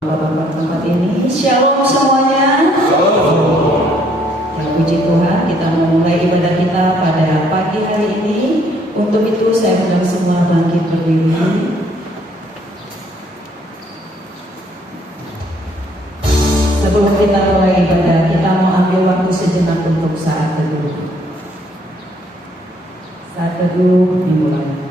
Bapak tempat ini. Shalom semuanya. Ya, puji Tuhan, kita memulai ibadah kita pada pagi hari ini. Untuk itu saya undang semua bangkit berdiri. Sebelum kita mulai ibadah, kita mau ambil waktu sejenak untuk saat teduh. Saat teduh dimulai.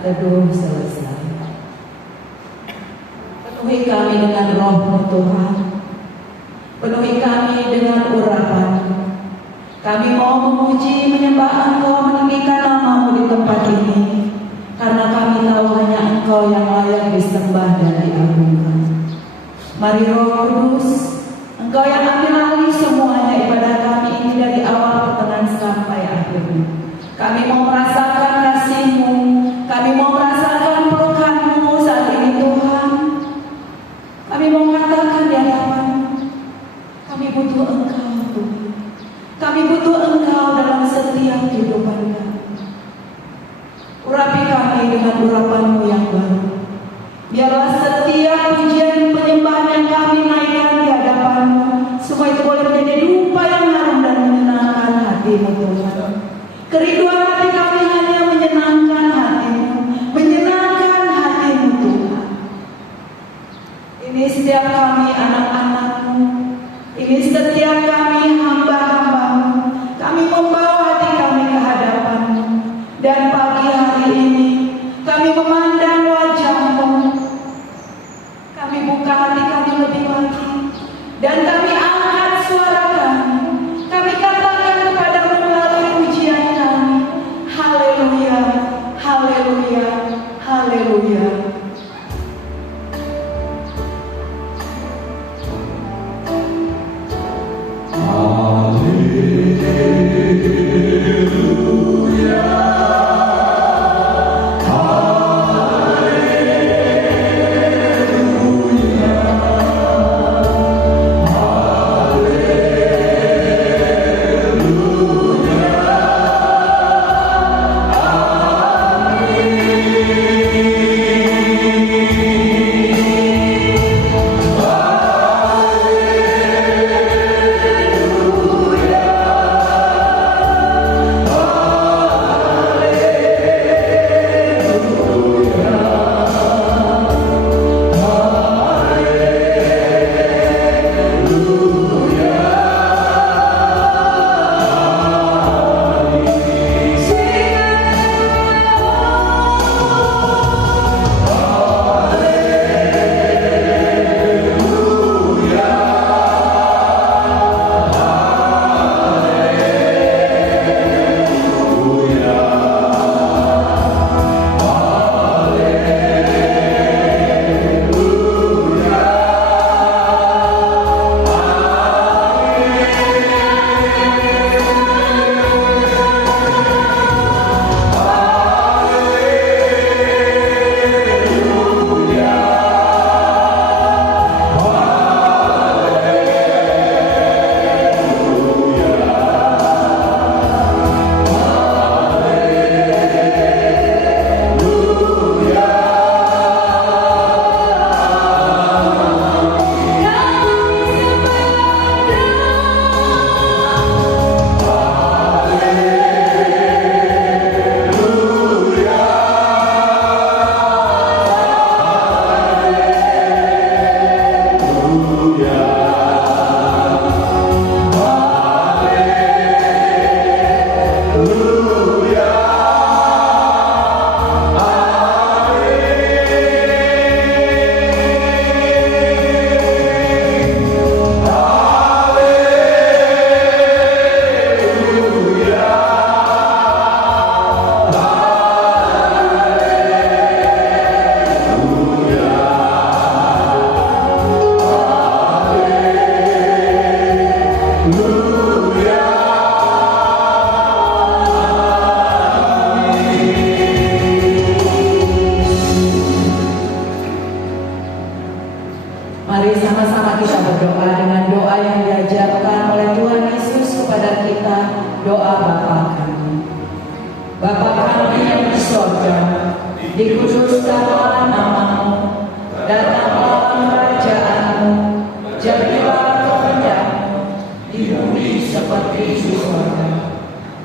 Teduh selesai. Penuhi kami dengan roh-Mu Tuhan. Penuhi kami dengan urapan. Kami mau memuji, menyembah Engkau, meninggikan nama-Mu di tempat ini. Karena kami tahu hanya Engkau yang layak disembah dan diagungkan. Mari Roh Kudus, Engkau yang ambil alih semuanya ibadah kami ini dari awal pertengahan sampai akhirnya. Kami mau merasakan kasih-Mu. Kami mau merasakan pelukan-Mu saat ini Tuhan. Kami mau mengatakan di hadapan, kami butuh Engkau Tuhan. Kami butuh Engkau dalam setiap kehidupan kami. Urapi kami dengan urapan-Mu yang baru. Biarlah setiap pujian penyembahan yang kami naikkan di hadapan-Mu, semua itu boleh menjadi dupa yang harum dan menyenangkan hati-Mu Tuhan. Kerinduan hati kami hanya menyenangkan hati-Mu, menyenangkan hati-Mu Tuhan. Ini setiap kami anak-anak-Mu, ini setiap kami hamba-hamba-Mu. Kami membawa hati kami ke hadapan-Mu. Dan pagi hari ini kami memandang wajah-Mu. Kami buka hati kami lebih lagi. Dan kami angkat suara kami. Kami katakan kepada-Mu melalui pujian kami. Haleluya, haleluya, haleluya.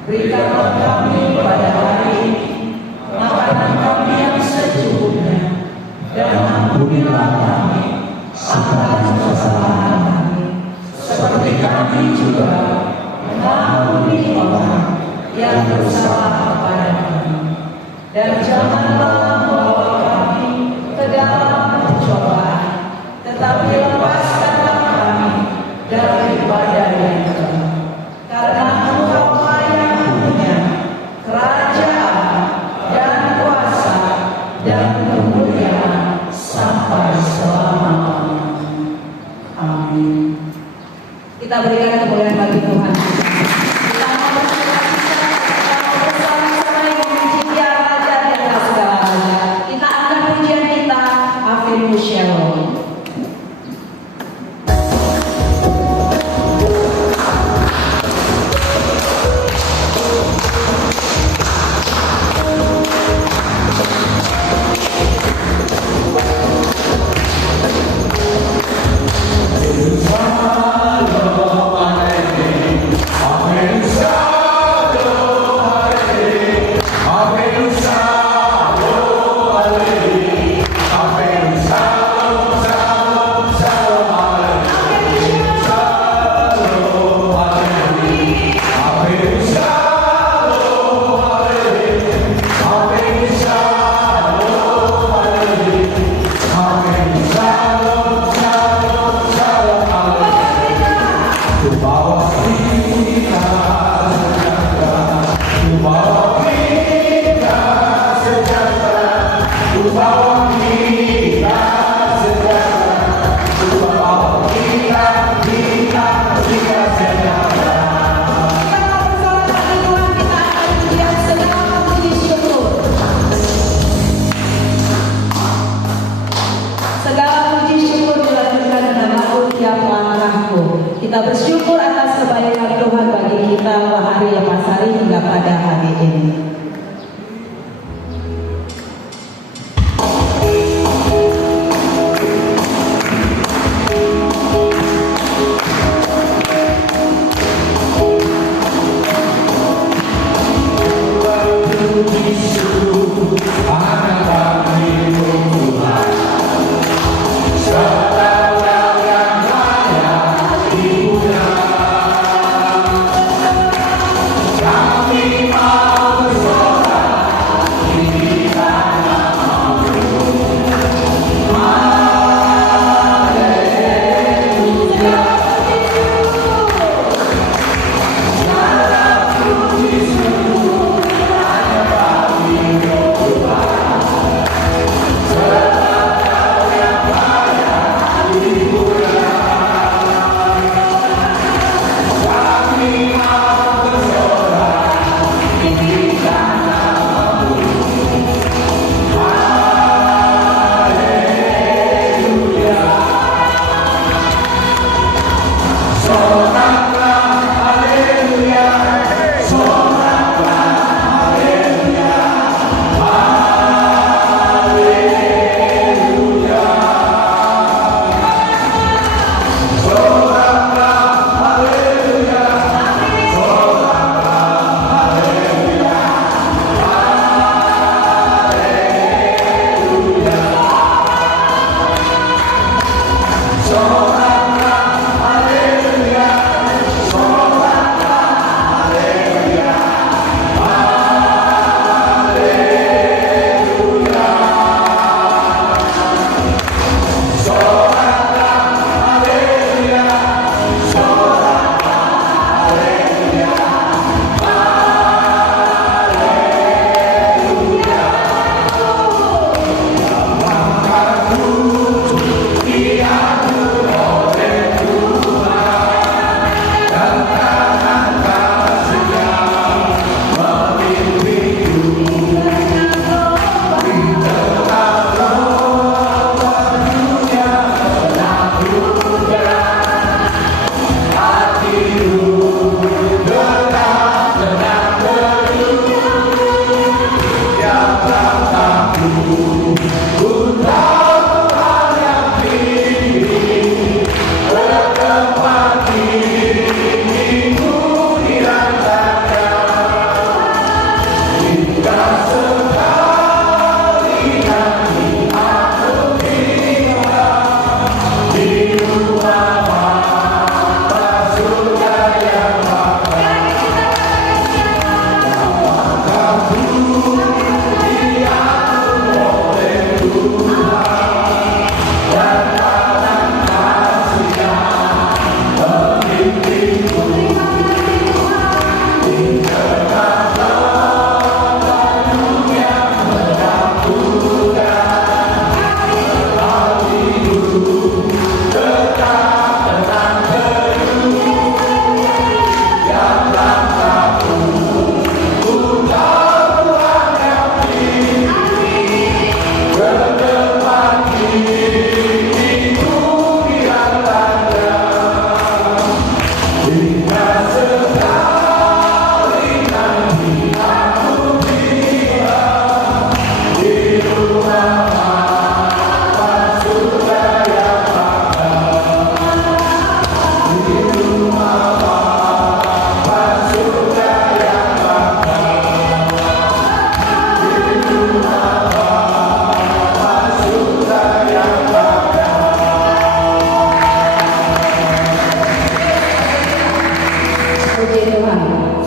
Berikanlah kami pada hari ini makanan kami yang secukupnya, dan ampunilah kami atas kesalahan kami, seperti kami juga mengampuni orang yang bersalah kepada kami. Dan janganlah membawa kami ke dalam pencobaan, tetapi lepaskanlah kami daripada yang jahat. Karena Engkau yang punya kerajaan dan kuasa dan kemuliaan sampai selama-lamanya. Amin. Kita berikan kemuliaan bagi Tuhan. Kita mau bersama-sama, kita mau bersama-sama memuji Dia Raja di atas segala raja. Kita angkat pujian kita, Afinu Shalom. Kita bersyukur atas kebaikan Tuhan bagi kita hari lepas hari hingga pada hari ini. Kami mau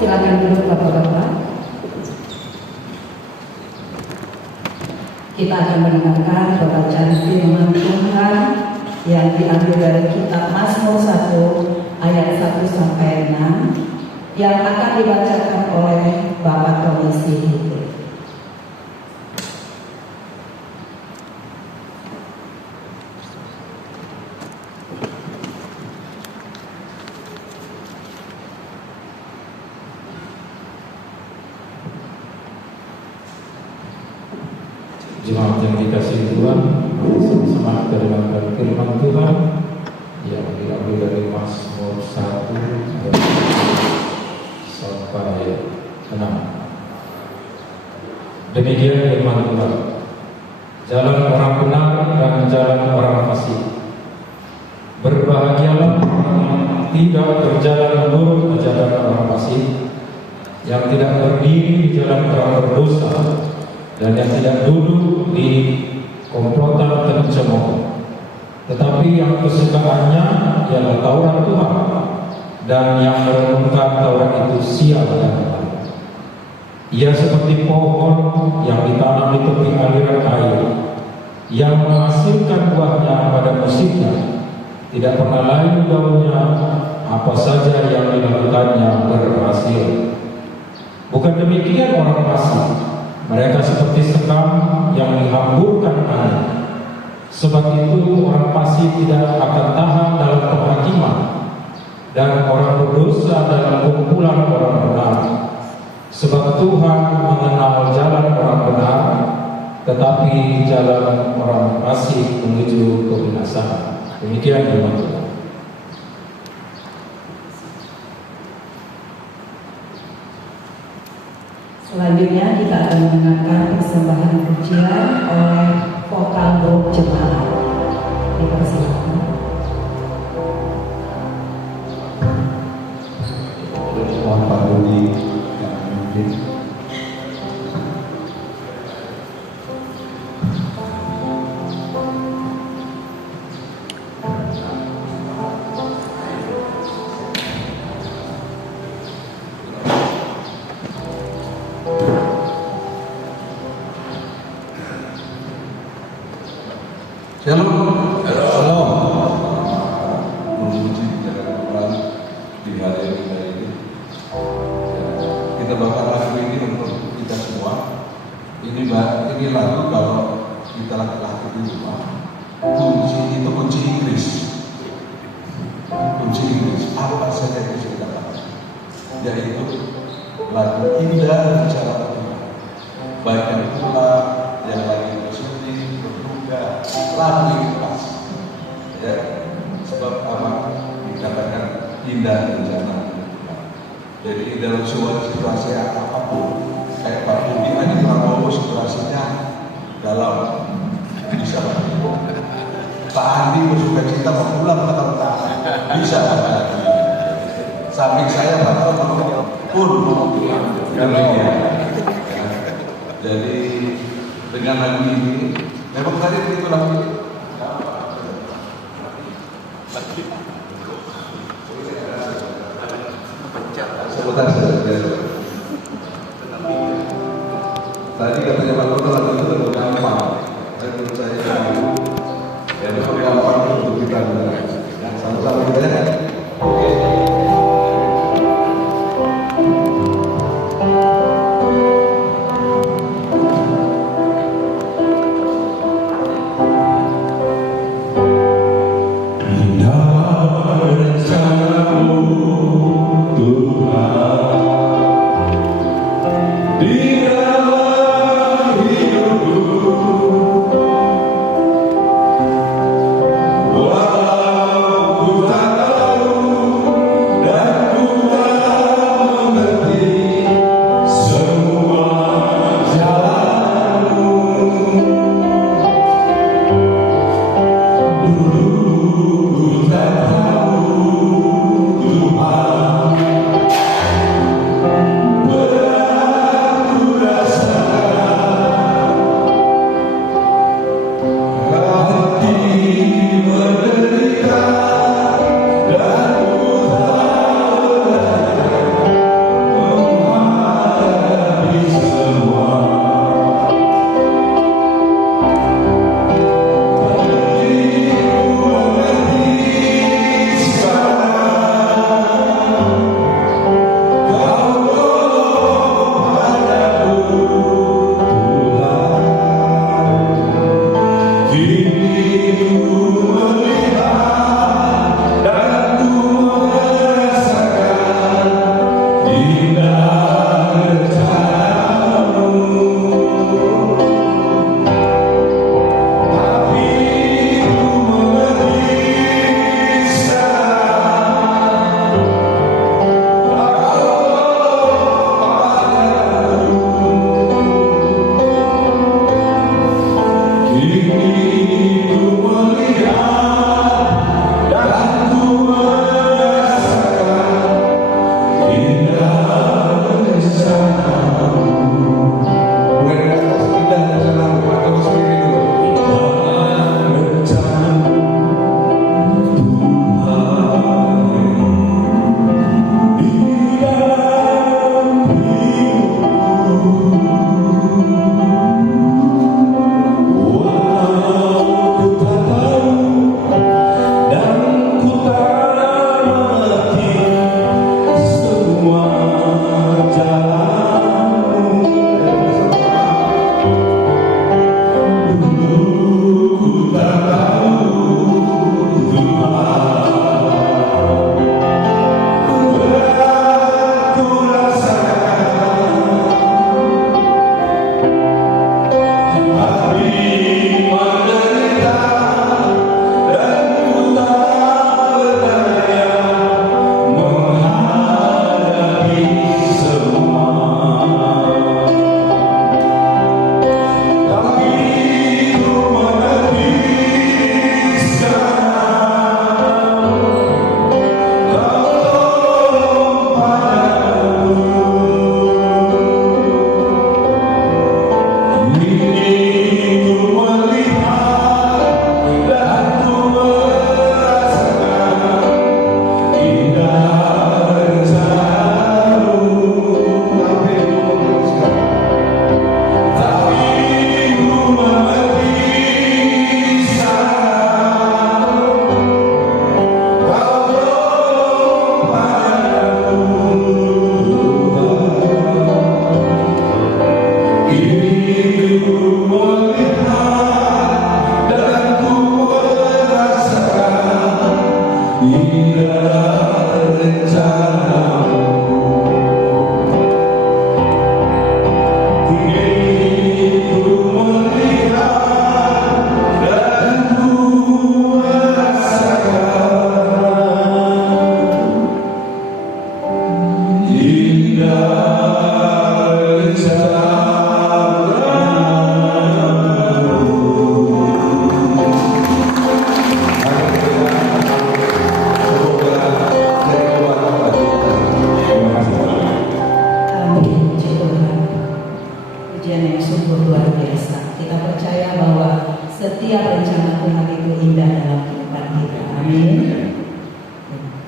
silakan duduk Bapak-Bapak. Kita akan mendengarkan pembacaan firman Tuhan yang diambil dari kitab Mazmur 1 ayat 1 sampai 6 yang akan dibacakan oleh Bapak Tony Sihombing. Jemaat yang dikasihi Tuhan, sama-sama kita dengarkan firman Tuhan yang diambil dari Mazmur 1 ayat 1 sampai 6. Demikian firman Tuhan. Jalan orang benar dan jalan orang fasik. Berbahagialah orang yang tidak berjalan menurut ajaran orang fasik, yang tidak berdiri di jalan orang berdosa, dan yang tidak duduk di komplotan pencemooh, tetapi yang kesukaannya ialah Taurat Tuhan, dan yang merenungkan Taurat itu siang dan malam. Ia seperti pohon yang ditanam di tepi aliran air, yang menghasilkan buahnya pada musimnya, tidak pernah layu daunnya, apa saja yang dilakukannya berhasil. Bukan demikian orang fasik. Mereka seperti sekam yang dihamburkan angin. Sebab itu orang fasik tidak akan tahan dalam penghakiman, dan orang berdosa dalam kumpulan orang benar. Sebab Tuhan mengenal jalan orang benar, tetapi jalan orang fasik menuju kebinasaan. Demikian firman Tuhan. Selanjutnya kita akan mendengarkan persembahan pujian oleh vokal grup jemaat. Dipersilakan. Mohon Pak Budi yang memimpin. Shalom. Shalom. Memuji kepada Tuhan di hari yang indah ini. Kita bakal lagu ini untuk kita semua. Ini lagu kalau kita laki-laki di rumah. Kunci itu kunci Inggris. Kunci Inggris. Apa saja yang bisa kita lakukan. Yaitu lagu indah bicara Tuhan. Baik yang pulang, yang lagi bersedih, berduka, lagu ikhlas. Ya, sebab apa dikatakan indah rencana. Jadi dalam sebuah situasi apapun, kayak Pak Budi Adi Prabowo situasinya dalam bisa Pak Andi bersuka cita mau pulang ke tempat bisa. Samping saya Pak Tom pun mau pulang. Jadi dengan lagu ini, memang tadi itu lagu ini. Sebentar saja. Tadi katanya Pak Toto lagu itu lebih gampang. Tapi menurut saya ya lebih gampang untuk kita dengar. Sama-sama kita ya. Tuhan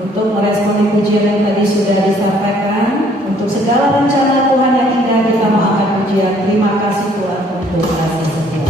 Untuk meresponi pujian yang tadi sudah disampaikan, untuk segala rencana Tuhan yang indah kita mau angkat pujian. Terima kasih Tuhan untuk kasih setia.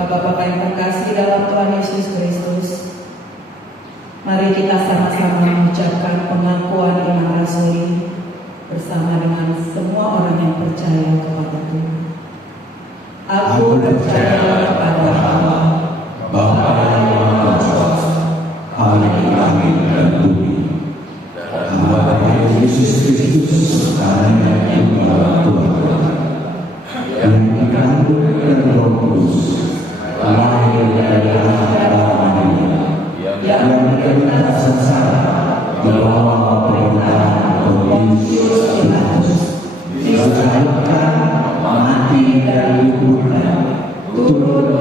Bapak-bapak yang terkasih dalam Tuhan Yesus Kristus, mari kita sama-sama mengucapkan pengakuan iman rasuli bersama dengan semua orang yang percaya kepada Tuhan. Aku percaya kepada Allah, Bapa yang Maha Kuasa, Khalik langit dan bumi, dan kepada Yesus Kristus, Anaknya yang Tunggal Tuhan, yang dikandung dari Roh Kudus, lahir dari Maria, yang kena sengsara di bawah pemerintahan Pontius Pilatus, disalibkan, mati dan dikuburkan, turun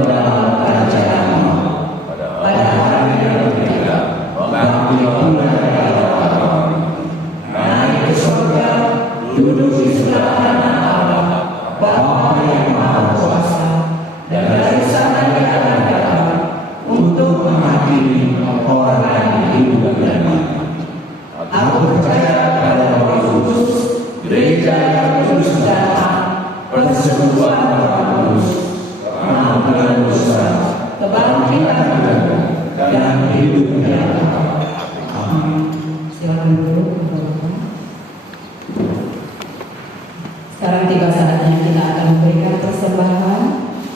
saatnya kita akan memberikan persembahan.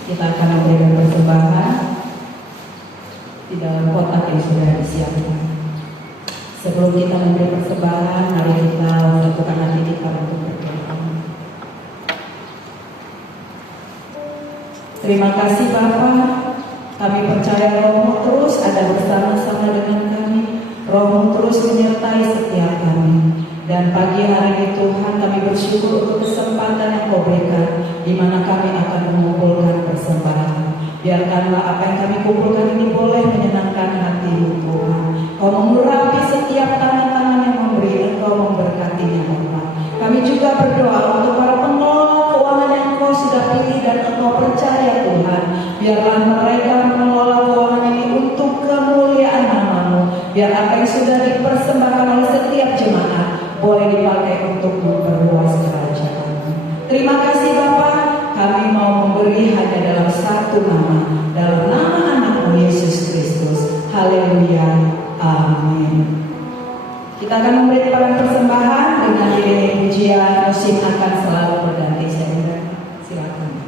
Kita akan memberikan persembahan di dalam kotak yang sudah disiapkan. Sebelum kita memberi persembahan, mari kita lakukan hati kita untuk berdoa. Terima kasih Bapa, kami percaya Roh-Mu terus ada bersama-sama dengan kami. Roh-Mu terus menyertai setiap kami. Dan pagi hari ini Tuhan, kami bersyukur untuk kesempatan yang Kau berikan, di mana kami akan mengumpulkan persembahan. Biarkanlah apa yang kami kumpulkan ini boleh menyenangkan hati-Mu Tuhan. Kau mengurapi setiap tangan-tangan yang memberi, dan Kau memberkatinya Bapa. Kami juga berdoa untuk para pengelola keuangan yang Kau sudah pilih dan Engkau percaya Tuhan. Biarlah mereka mengelola keuangan ini untuk kemuliaan nama-Mu. Biar apa yang sudah dipersembahkan oleh setiap jemaat boleh dipakai untuk memperluas kerajaan. Terima kasih Bapa, kami mau memberi hanya dalam satu nama, dalam nama anak-Mu Yesus Kristus. Haleluya, amin. Kita akan memberikan persembahan dengan iringan pujian, musik akan selalu berganti. Silakan.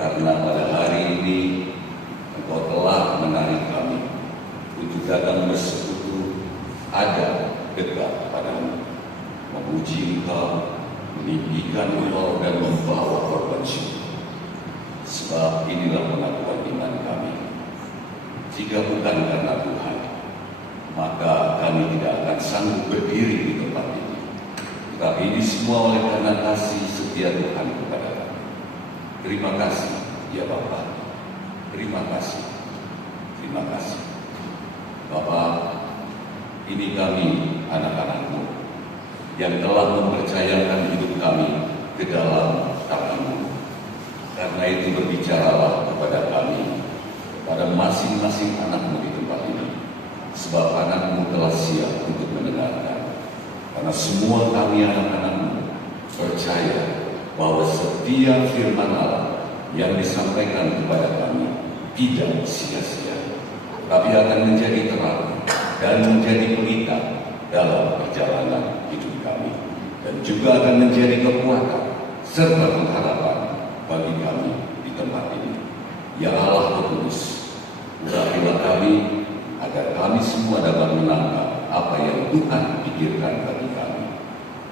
karena pada hari ini Engkau telah menarik kami untuk datang bersekutu, ada dekat padamu, memuji Engkau, meninggikan Engkau, dan membawa korban syukur. Sebab inilah pengakuan iman kami. Jika bukan karena Tuhan, maka kami tidak akan sanggup berdiri di tempat ini. Tapi ini semua oleh karena kasih setia Tuhan kepada kami. Terima kasih, ya Bapa. Terima kasih. Terima kasih. Bapa, ini kami anak-anak-Mu yang telah mempercayakan hidup kami ke dalam tangan-Mu. Karena itu berbicaralah kepada kami, kepada masing-masing anak-Mu di tempat ini. Sebab anak-Mu telah siap untuk mendengarkan. Karena semua kami anak-anak-Mu percaya bahwa setiap firman Allah yang disampaikan kepada kami tidak sia-sia, tapi akan menjadi terang dan menjadi pelita dalam perjalanan hidup kami, dan juga akan menjadi kekuatan serta pengharapan bagi kami di tempat ini. Ya Allah Kudus, urapilah kami agar kami semua dapat menangkap apa yang Tuhan pikirkan bagi kami.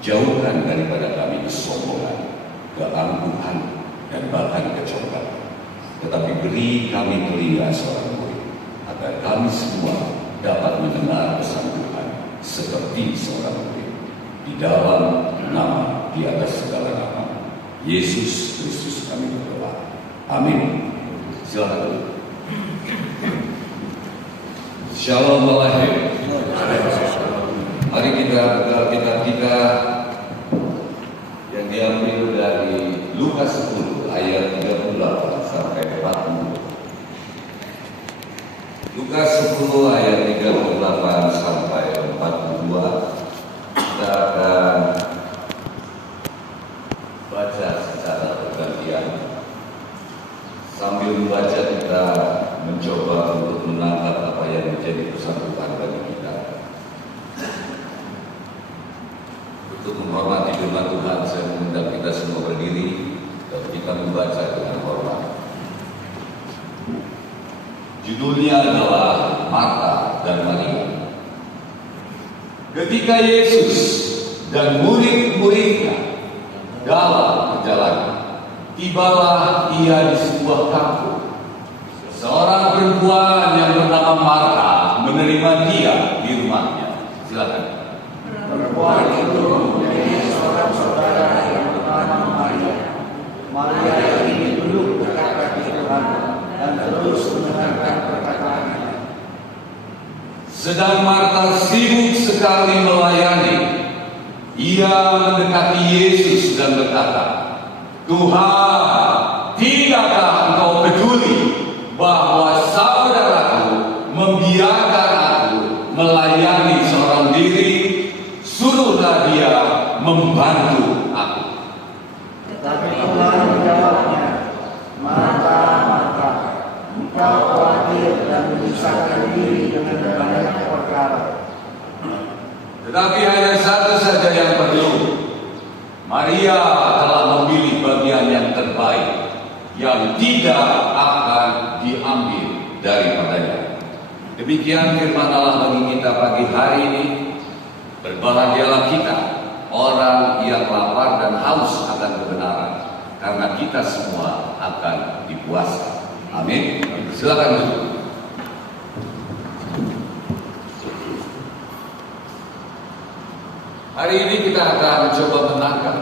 Jauhkan daripada kami kesombongan, keangkuhan, dan bahkan kecongkakan. Tetapi beri kami telinga seorang murid, agar kami semua dapat mendengar pesan Tuhan seperti seorang murid. Di dalam nama di atas segala nama, Yesus Kristus kami berdoa. Amin. Silakan. Shalom Alaikum. Mari kita buka kitab kita yang diambil dari Lukas 10 ayat 38 sampai 40. Lukas 10 ayat 38 sampai 42. Kita akan baca secara bergantian. Sambil membaca kita mencoba untuk menangkap apa yang menjadi pesan Tuhan bagi kita. Untuk menghormati firman Tuhan, saya mengundang kita semua berdiri dan kita membaca dengan hormat. Judulnya adalah Marta dan Maria. Ketika Yesus dan murid-muridnya dalam perjalanan, tibalah ia di sebuah kampung. Seorang perempuan yang bernama Marta menerima dia di rumahnya. Silakan. Perempuan itu mempunyai seorang saudara yang bernama Maria. Maria ini duduk dekat kaki Tuhan dan terus mendengarkan perkataannya. Sedang Marta sibuk sekali melayani. Ia mendekati Yesus dan berkata, Tuhan, tidakkah Engkau peduli bahwa saudaraku membiarkan aku melayani seorang diri? Suruhlah dia membantu aku. Tetapi Tuhan menjawabnya, Marta, Marta, engkau khawatir dan menyusahkan diri dengan banyak perkara. Tetapi hanya satu saja yang perlu. Maria telah memilih bagian yang terbaik, yang tidak akan diambil daripadanya. Demikian firman Allah bagi kita pagi hari ini. Berbahagialah kita, orang yang lapar dan haus akan kebenaran, karena kita semua akan dipuaskan. Amin. Silakan duduk. Hari ini kita akan mencoba menangkap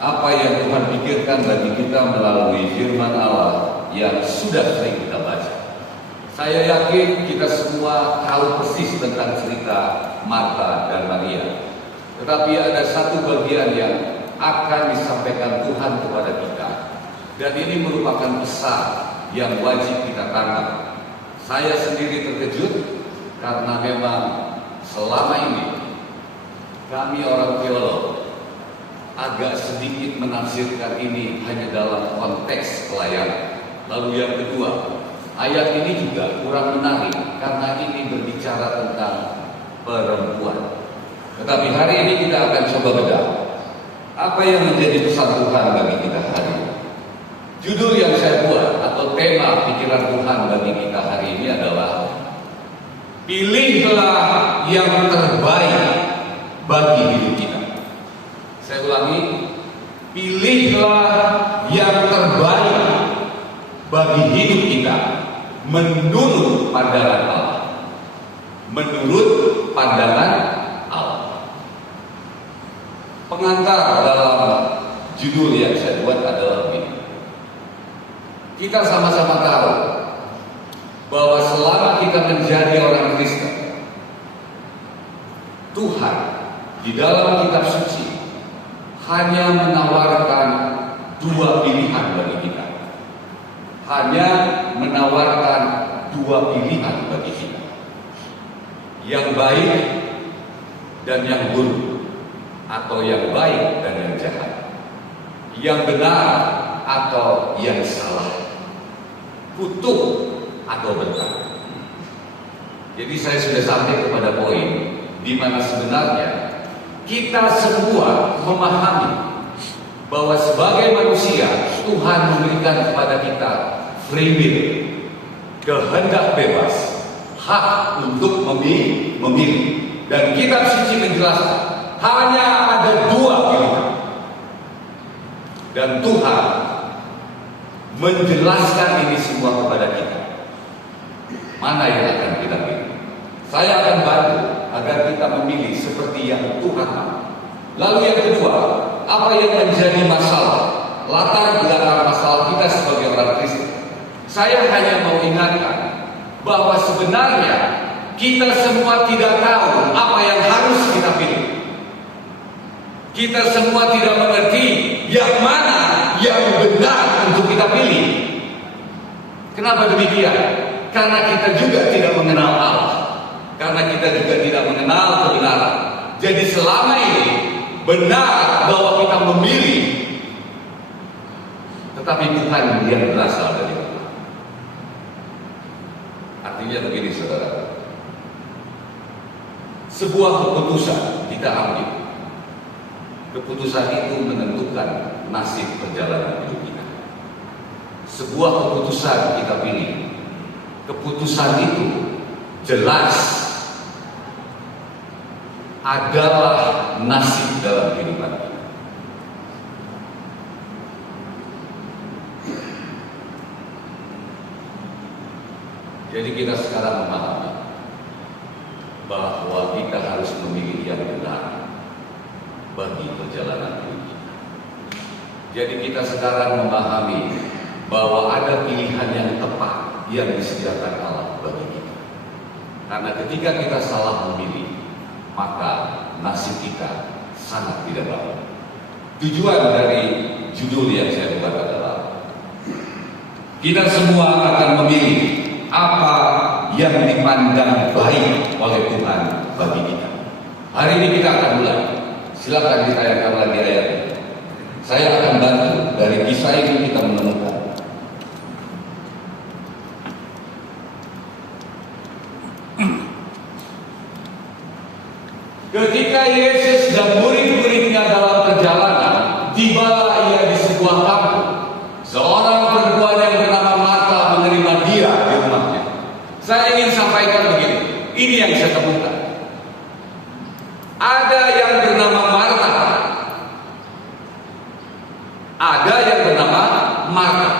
apa yang Tuhan pikirkan bagi kita melalui firman Allah yang sudah sering kita baca. Saya yakin kita semua tahu persis tentang cerita Marta dan Maria. Tetapi ada satu bagian yang akan disampaikan Tuhan kepada kita. Dan ini merupakan pesan yang wajib kita tangkap. Saya sendiri terkejut karena memang selama ini kami orang teolog agak sedikit menafsirkan ini hanya dalam konteks pelayanan. Lalu yang kedua, ayat ini juga kurang menarik karena ini berbicara tentang perempuan. Tetapi hari ini kita akan coba bedah apa yang menjadi pesan Tuhan bagi kita hari ini. Judul yang saya buat tema pikiran Tuhan bagi kita hari ini adalah pilihlah yang terbaik bagi hidup kita. Saya ulangi, pilihlah yang terbaik bagi hidup kita menurut pandangan Allah. Menurut pandangan Allah. Pengantar dalam judul yang saya buat adalah begini. Kita sama-sama tahu bahwa selama kita menjadi orang Kristen, Tuhan di dalam kitab suci hanya menawarkan dua pilihan bagi kita. Hanya menawarkan dua pilihan bagi kita. Yang baik dan yang buruk, atau yang baik dan yang jahat, yang benar atau yang salah, kutuk atau berkat. Jadi saya sudah sampai kepada poin di mana sebenarnya kita semua memahami bahwa sebagai manusia Tuhan memberikan kepada kita free will, kehendak bebas, hak untuk memilih. Dan kitab suci menjelaskan hanya ada dua pilihan. Dan Tuhan menjelaskan ini semua kepada kita. Mana yang akan kita pilih? Saya akan bantu agar kita memilih seperti yang Tuhan mau. Lalu yang kedua, apa yang menjadi masalah? Latar belakang masalah kita sebagai orang Kristen. Saya hanya mau ingatkan bahwa sebenarnya kita semua tidak tahu apa yang harus kita pilih. Kita semua tidak mengerti yang mana yang benar untuk kita pilih. Kenapa demikian? Karena kita juga tidak mengenal Allah. Karena kita juga tidak mengenal kebenaran. Jadi selama ini benar bahwa kita memilih, tetapi bukan yang berasal dari Allah. Artinya begini saudara, sebuah keputusan kita ambil. Keputusan itu menentukan nasib perjalanan hidup kita. Sebuah keputusan kita pilih. Keputusan itu jelas adalah nasib dalam kehidupan kita. Jadi kita sekarang memahami bahwa kita harus memilih yang benar bagi perjalanan hidup kita. Jadi kita sekarang memahami bahwa ada pilihan yang tepat yang disediakan Allah bagi kita. Karena ketika kita salah memilih, maka nasib kita sangat tidak baik. Tujuan dari judul yang saya buat adalah kita semua akan memilih apa yang dipandang baik oleh Tuhan bagi kita. Hari ini kita akan mulai. Silakan ditayangkan lagi ayatnya. Saya akan bantu dari kisah ini kita menemukan ketika Yesus dan murid-muridnya dalam perjalanan, tibalah ia di sebuah kampung. Seorang perempuan yang bernama Marta menerima dia di rumahnya. Saya ingin sampaikan begini, ini yang saya temukan. Ada yang bernama Marta, ada yang bernama Marta,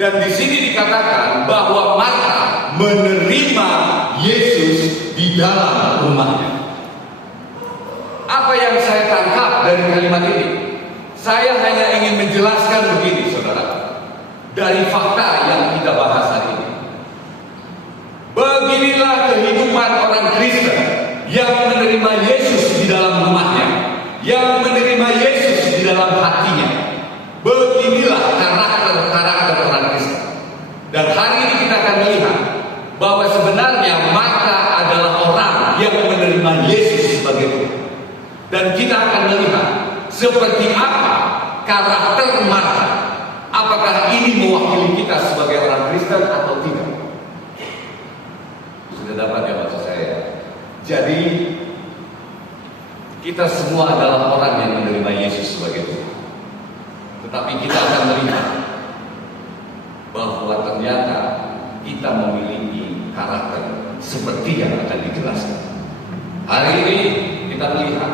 dan di sini dikatakan bahwa Marta menerima Yesus di dalam rumahnya. Apa yang saya tangkap dari kalimat ini? Saya hanya ingin menjelaskan begini, saudara. Dari fakta yang kita bahas hari ini. Beginilah kehidupan orang Kristen yang menerima Yesus di dalam rumahnya, yang menerima Yesus di dalam hatinya. Beginilah karakter orang Kristen. Dan hari ini kita akan melihat bahwa sebenarnya Marta adalah orang yang menerima Yesus sebagai Tuhan. Dan kita akan melihat seperti apa karakter Marta. Apakah ini mewakili kita sebagai orang Kristen atau tidak? Sudah dapat ya maksud saya. Jadi kita semua adalah orang yang menerima Yesus sebagai Tuhan. Tetapi kita akan melihat bahwa ternyata kita memiliki karakter seperti yang akan dijelaskan. Hari ini kita melihat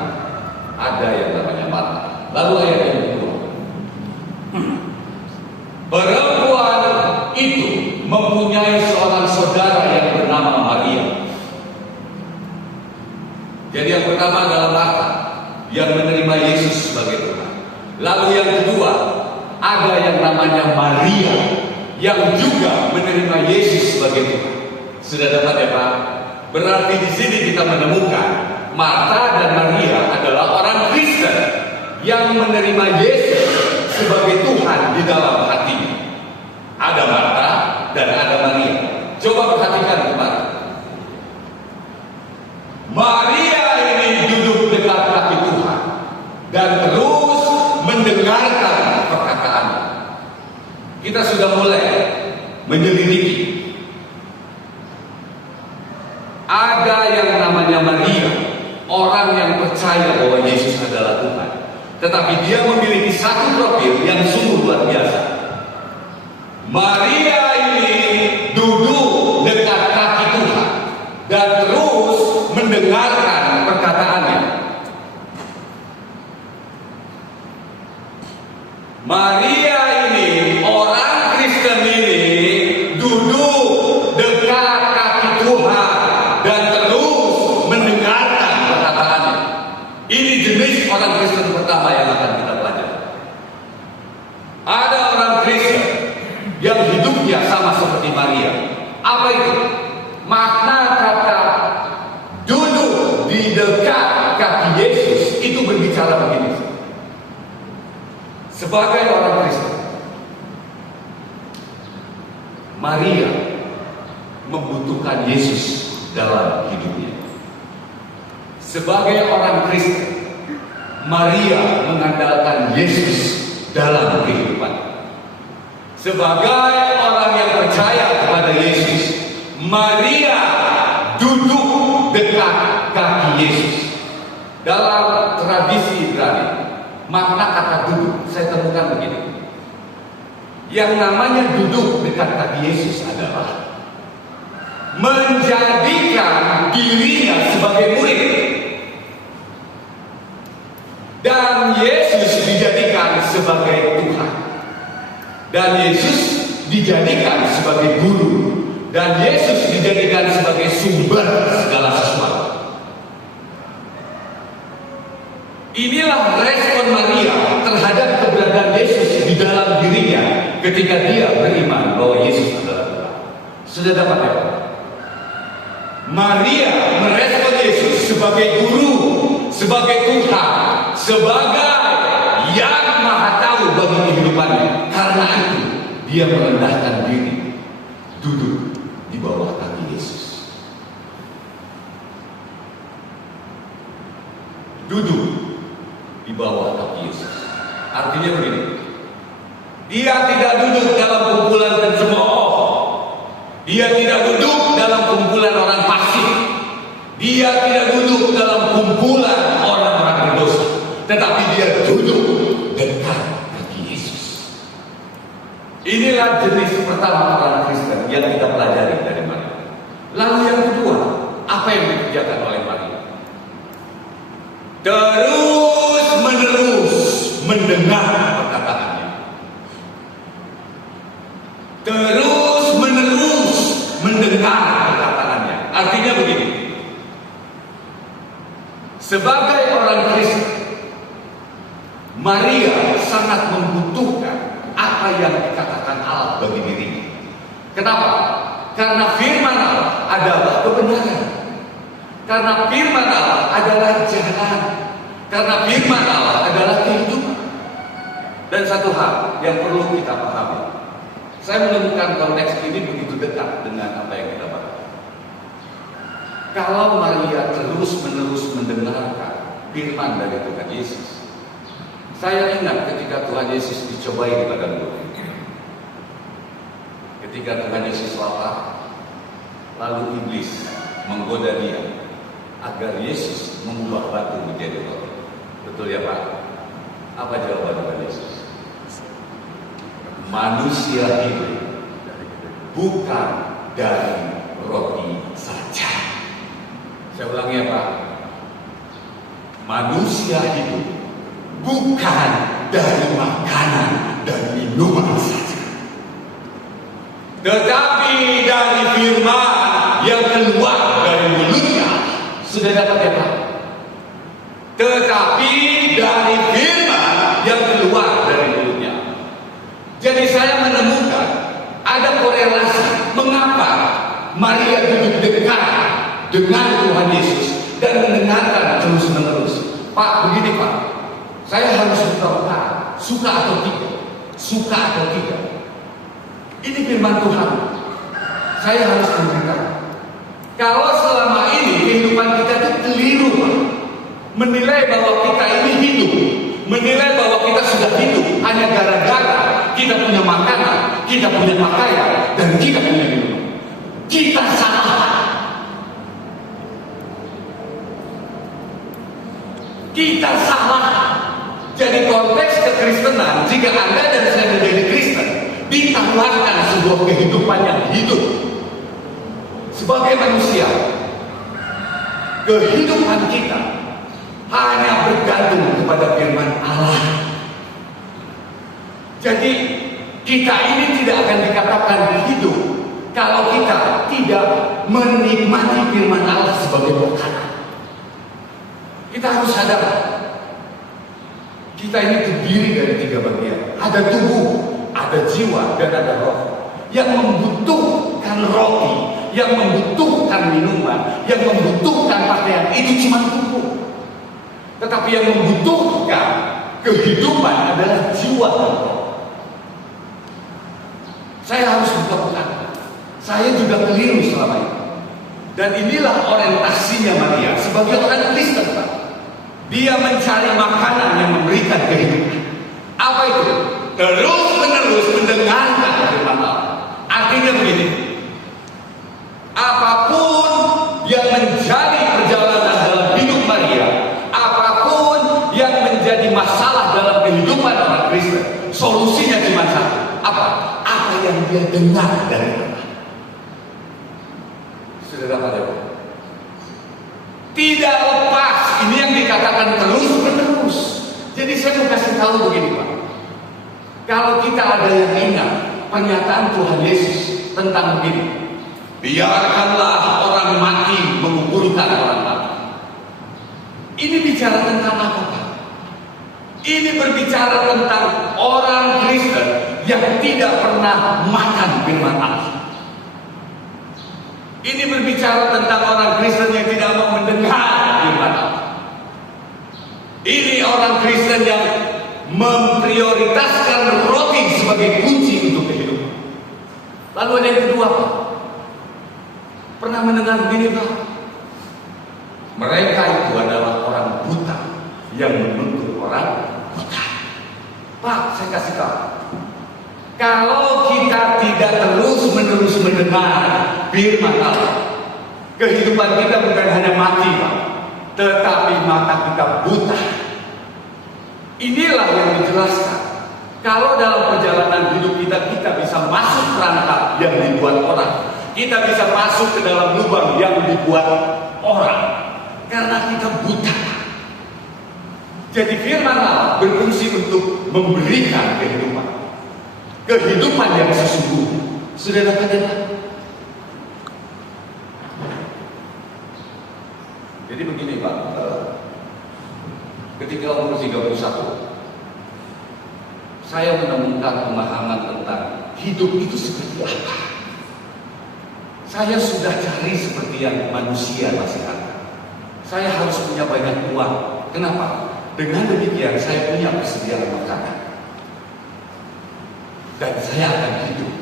ada yang namanya mata. Lalu ayat yang kedua, perempuan itu mempunyai seorang saudara yang bernama Maria. Jadi yang pertama adalah Marta yang menerima Yesus sebagai Tuhan. Lalu yang kedua, ada yang namanya Maria yang juga menerima Yesus sebagai Tuhan. Sudah dapat ya Pak? Berarti di sini kita menemukan Marta dan Maria adalah orang Kristen yang menerima Yesus sebagai Tuhan di dalam hatinya. Ada Marta dan ada Maria. Coba perhatikan kemarin. Maria ini duduk dekat kaki Tuhan dan terus mendengarkan perkataannya. Kita sudah mulai menyelidiki. Ada yang namanya Maria, orang yang percaya bahwa Yesus adalah Tuhan. Tetapi dia memiliki satu profil yang sungguh luar biasa. Maria ini duduk dekat kaki Tuhan dan terus mendengarkan perkataannya. Maria ini, orang Kristen ini duduk dekat kaki Tuhan dan terus mendengarkan perkataannya. Ini jenis orang Kristen pertama yang akan kita pelajari. Ada orang Kristen yang hidupnya sama seperti Maria. Apa itu? Makna kata duduk di dekat kaki Yesus itu berbicara begini. Sebagai orang Kristen, Maria membutuhkan Yesus dalam hidupnya. Sebagai orang Kristen, Maria mengandalkan Yesus dalam kehidupan. Sebagai orang yang percaya kepada Yesus, Maria duduk dekat kaki Yesus. Dalam tradisi Ibrani, makna kata duduk saya temukan begini. Yang namanya duduk dekat kaki Yesus adalah menjadikan dirinya sebagai murid. Dan Yesus dijadikan sebagai Tuhan. Dan Yesus dijadikan sebagai guru. Dan Yesus dijadikan sebagai sumber segala sesuatu. Inilah respon Maria terhadap keberadaan Yesus di dalam dirinya ketika dia beriman bahwa Yesus adalah Tuhan. Sudah dapat ya? Maria merespon Yesus sebagai guru, sebagai Tuhan, sebagai yang maha tahu bagi kehidupannya. Karena itu dia merendahkan diri, duduk di bawah kaki Yesus. Duduk di bawah kaki Yesus. Artinya begini, dia tidak duduk dalam kumpulan pencemooh. Dia tidak duduk dalam kumpulan orang fasik. Dia tidak duduk dalam kumpulan orang-orang berdosa. Tetapi dia duduk dekat kaki Yesus. Inilah jenis pertama orang Kristen yang kita pelajari dari Maria. Lalu yang kedua, apa yang dikerjakan oleh Maria? Terus menerus mendengar perkataannya. Terus menerus mendengar perkataannya. Artinya begini. Sebagai orang Kristen, Maria sangat membutuhkan apa yang dikatakan Allah bagi dirinya. Kenapa? Karena firman Allah adalah kebenaran. Karena firman Allah adalah jalan. Karena firman Allah adalah kehidupan. Dan satu hal yang perlu kita pahami, saya menemukan konteks ini begitu dekat dengan apa yang kita bahas. Kalau Maria terus-menerus mendengarkan firman dari Tuhan Yesus, saya ingat ketika Tuhan Yesus dicobai di padang gurun. Ketika Tuhan Yesus lapar, lalu iblis menggoda dia agar Yesus mengubah batu menjadi roti. Betul ya Pak? Apa jawaban Tuhan Yesus? Manusia hidup bukan dari roti saja. Saya ulangi ya Pak. Manusia hidup bukan dari makanan dan minuman saja, tetapi dari firman yang keluar dari mulutnya. Sudah dapat ya Pak? Tetapi dari firman yang keluar dari mulutnya. Jadi saya menemukan ada korelasi mengapa Maria duduk dekat dengan Tuhan Yesus dan mendengarkan terus-menerus. Pak, begini Pak, saya harus berkata, suka atau tidak, suka atau tidak. Ini firman Tuhan. Saya harus memberitahu. Kalau selama ini kehidupan kita itu keliru, Pak, menilai bahwa kita ini hidup, menilai bahwa kita sudah hidup hanya gara-gara kita punya makanan, kita punya pakaian, dan kita punya minuman. Kita salah. Kita salah. Jadi konteks kekristenan, jika Anda dan saya menjadi Kristen, ditawarkan sebuah kehidupan yang hidup sebagai manusia. Kehidupan kita hanya bergantung kepada firman Allah. Jadi kita ini tidak akan dikatakan hidup kalau kita tidak menikmati firman Allah sebagai makanan. Kita harus sadar, kita ini terdiri dari 3 bagian. Ada tubuh, ada jiwa, dan ada roh. Yang membutuhkan roti, yang membutuhkan minuman, yang membutuhkan pakaian, itu cuma tubuh. Tetapi yang membutuhkan kehidupan adalah jiwa dan roh. Saya harus buka-buka. Saya juga keliru selama ini. Dan inilah orientasinya Maria sebagai orang Kristen, Pak. Dia mencari makanan yang memberikan kehidupan. Apa itu? Terus-menerus mendengarkan firman Allah. Artinya begini, apapun yang menjadi perjalanan dalam hidup Maria, apapun yang menjadi masalah dalam kehidupan orang Kristen, solusinya cuma satu. Apa? Apa yang dia dengar dari Allah. Sudah dapat ya? Tidak lepas. Ini yang dikatakan terus-menerus. Jadi saya mau kasih tahu begini Pak. Kalau kita ada yang ingat pernyataan Tuhan Yesus tentang begini, biarkanlah orang mati menguburkan orang mati. Ini bicara tentang apa Pak? Ini berbicara tentang orang Kristen yang tidak pernah makan firman Allah. Ini berbicara tentang orang Kristen yang tidak mau mendengar firman Allah. Ini orang Kristen yang memprioritaskan roti sebagai kunci untuk kehidupan. Lalu ada yang kedua Pak. Pernah mendengar begini Pak? Mereka itu adalah orang buta yang menuntut orang buta. Pak, saya kasih tahu. Kalau kita tidak terus-menerus mendengar firman Allah, kehidupan kita bukan hanya mati Pak, tetapi mata kita buta. Inilah yang dijelaskan. Kalau dalam perjalanan hidup kita, kita bisa masuk perangkap yang dibuat orang. Kita bisa masuk ke dalam lubang yang dibuat orang. Karena kita buta. Jadi firman Allah berfungsi untuk memberikan kehidupan. Kehidupan yang sesungguhnya. Sudah dapat ya? Jadi begini Pak. Ketika umur 31, saya menemukan pemahaman tentang hidup itu seperti apa. Saya sudah cari seperti yang manusia masih ada. Saya harus punya banyak uang. Kenapa? Dengan demikian saya punya persediaan makanan. Dan saya akan hidup.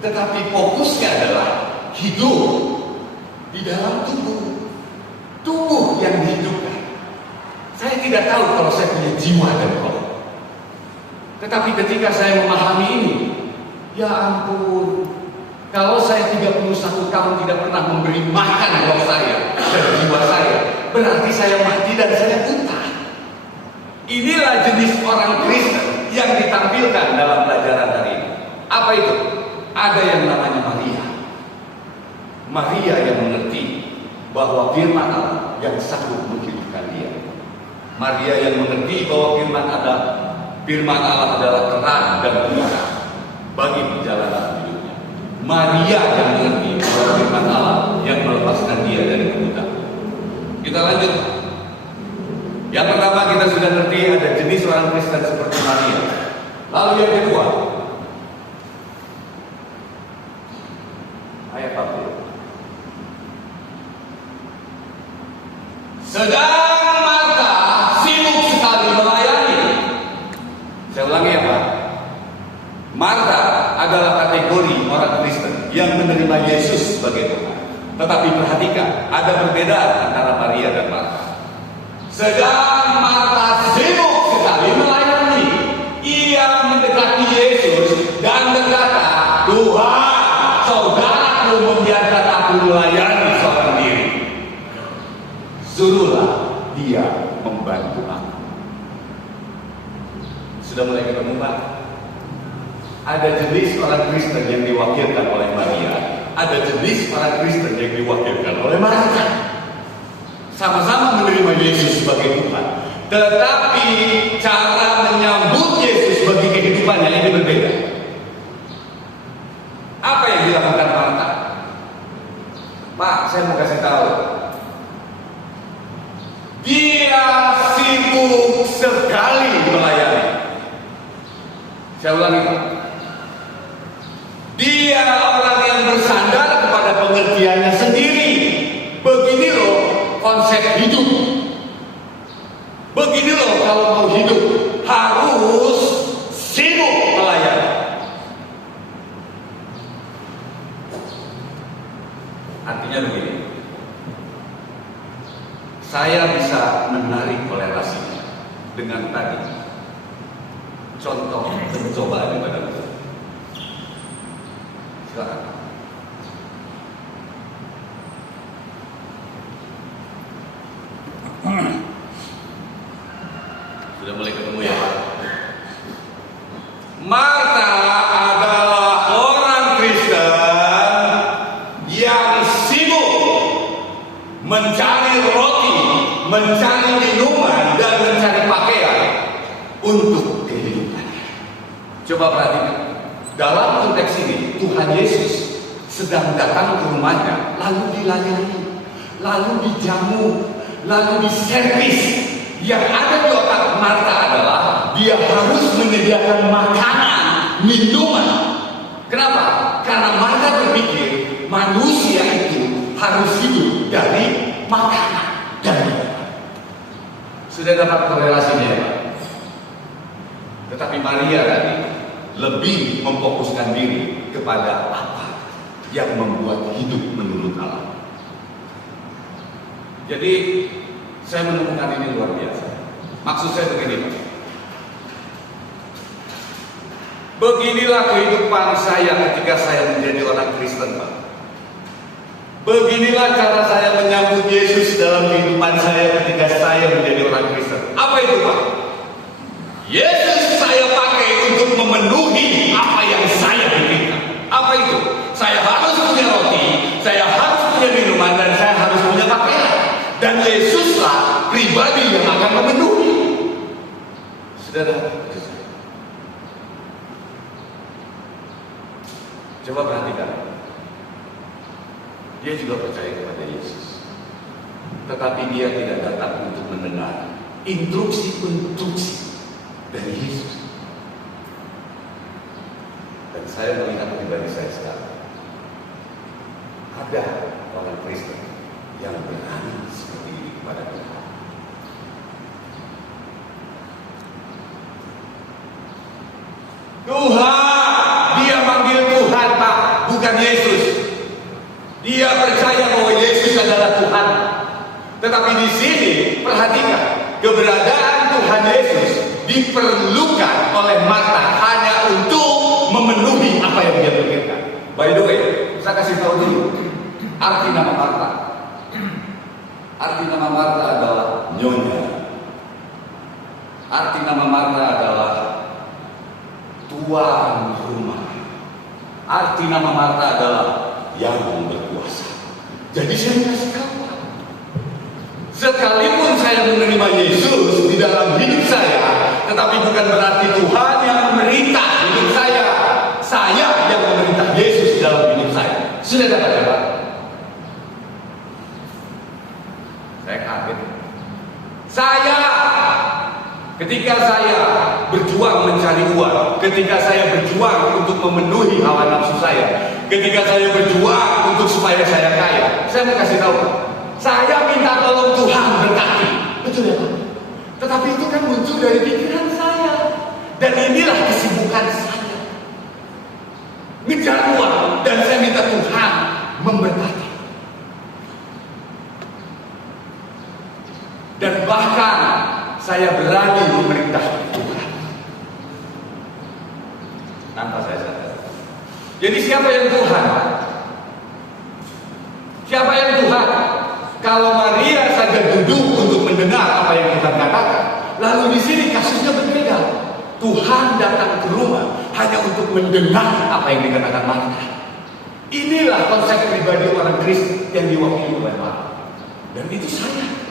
Tetapi fokusnya adalah hidup di dalam tubuh. Tubuh yang dihidupkan. Saya tidak tahu kalau saya punya jiwa dan roh. Tetapi ketika saya memahami ini, ya ampun, kalau saya 31 tahun tidak pernah memberi makan roh saya dan jiwa saya, berarti saya mati dan saya buta. Inilah jenis orang Kristen yang ditampilkan dalam pelajaran hari ini. Apa itu? Ada yang namanya Maria. Maria yang mengerti bahwa firman Allah yang sanggup menghidupkan dia. Maria yang mengerti bahwa firman Allah adalah terang dan penerang bagi perjalanan hidupnya. Maria yang mengerti bahwa firman Allah yang melepaskan dia dari kebutaan. Kita lanjut. Yang pertama kita sudah ngerti ada jenis orang Kristen seperti Maria. Lalu yang kedua, ayat 40. Sedang Marta sibuk sekali melayani. Saya ulangi ya Pak. Marta adalah kategori orang Kristen yang menerima Yesus sebagai Tuhan. Tetapi perhatikan, ada perbedaan antara Maria dan Marta. Sedang Marta sibuk sekali melayani, ia mendekati Yesus dan berkata, Tuhan, saudaraku membiarkan aku melayani seorang diri. Suruhlah dia membantu aku. Sudah mulai ketemu Pak? Ada jenis orang Kristen yang diwakilkan oleh Maria, ada jenis orang Kristen yang diwakilkan oleh Marta. Sama-sama menerima Yesus sebagai Tuhan, tetapi cara menyambut Yesus bagi kehidupannya ini berbeda. Apa yang dilakukan Marta? Pak, saya mau kasih tahu. Dia sibuk sekali melayani. Saya ulangi Pak. Dia orang yang bersandar kepada pengertiannya sendiri. Begini loh konsep hidup. Begini loh kalau mau hidup harus sibuk melayani. Artinya begini. Saya bisa menarik korelasinya dengan tadi contoh pencobaan ibadah. Silakan. Sudah mulai ketemu ya Pak? Marta adalah orang Kristen yang sibuk mencari roti, mencari minuman, dan mencari pakaian untuk kehidupannya. Coba perhatikan. Dalam konteks ini, Tuhan Yesus sedang datang ke rumahnya, lalu dilayani, lalu dijamu, lalu diservis. Yang ada di otak Marta adalah dia harus menyediakan makanan, minuman. Kenapa? Karena Marta berpikir manusia itu harus hidup dari makanan dan minuman. Sudah dapat korelasinya ya Pak? Tetapi Maria tadi lebih memfokuskan diri kepada apa yang membuat hidup menurut Allah. Jadi saya menemukan ini luar biasa. Maksud saya begini Pak. Beginilah kehidupan saya ketika saya menjadi orang Kristen Pak. Beginilah cara saya menyambut Yesus dalam kehidupan saya ketika saya menjadi orang Kristen. Apa itu Pak? Yesus saya pakai untuk memenuhi apa yang saya inginkan. Apa itu? Saya harus punya roti, saya harus punya minuman, dan saya harus punya pakaian. Dan Yesuslah pribadi yang akan memenuhi. Saudara, coba perhatikan. Dia juga percaya kepada Yesus, tetapi dia tidak datang untuk mendengar instruksi-instruksi dari Yesus. Dan saya melihat pribadi saya sekarang, ada orang Kristen yang berani seperti ini kepada Tuhan. Tuhan, dia manggil Tuhan Pak, bukan Yesus. Dia percaya bahwa Yesus adalah Tuhan. Tetapi di sini perhatikan, keberadaan Tuhan Yesus diperlukan oleh Marta hanya untuk memenuhi apa yang dia pikirkan. By the way, saya kasih tahu dulu arti nama Marta. Arti nama Marta adalah nyonya. Arti nama Marta adalah tuan rumah. Arti nama Marta adalah yang berkuasa. Jadi saya kasih tahu, sekalipun saya menerima Yesus di dalam hidup saya, tetapi bukan berarti Tuhan yang memerintah hidup saya. Saya yang memerintah Yesus di dalam hidup saya. Sudah dapat ya Pak? Saya kaget. Ketika saya berjuang mencari uang, ketika saya berjuang untuk memenuhi hawa nafsu saya, ketika saya berjuang untuk supaya saya kaya, saya mau kasih tahu, saya minta tolong Tuhan berkati. Betul ya Pak? Tetapi itu kan muncul dari pikiran saya. Dan inilah kesibukan saya. Ngejar uang, dan saya minta Tuhan memberkati. Dan bahkan saya berani memerintah Tuhan tanpa saya sadar. Jadi siapa yang Tuhan? Siapa yang Tuhan? Kalau Maria saja duduk untuk mendengar apa yang Tuhan katakan, lalu di sini kasusnya berbeda. Tuhan datang ke rumah hanya untuk mendengar apa yang dikatakan Marta. Inilah konsep pribadi orang Kristen yang diwakili oleh Marta. Dan itu saya.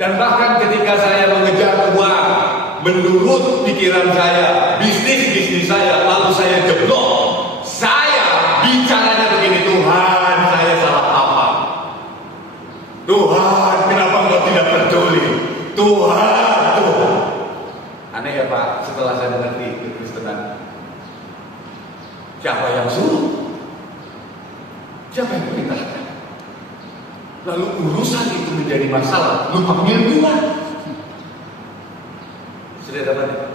Dan bahkan ketika saya mengejar uang, menurut pikiran saya, bisnis saya, lalu saya jeblok, saya bicaranya begini, Tuhan, saya salah apa? Tuhan, kenapa Engkau tidak peduli? Tuhan. Aneh ya Pak, setelah saya mengerti kekristenan, siapa yang suruh? Siapa yang perintahkan? Lalu urusan itu menjadi masalah, lu panggil Tuhan. Sudah dapat?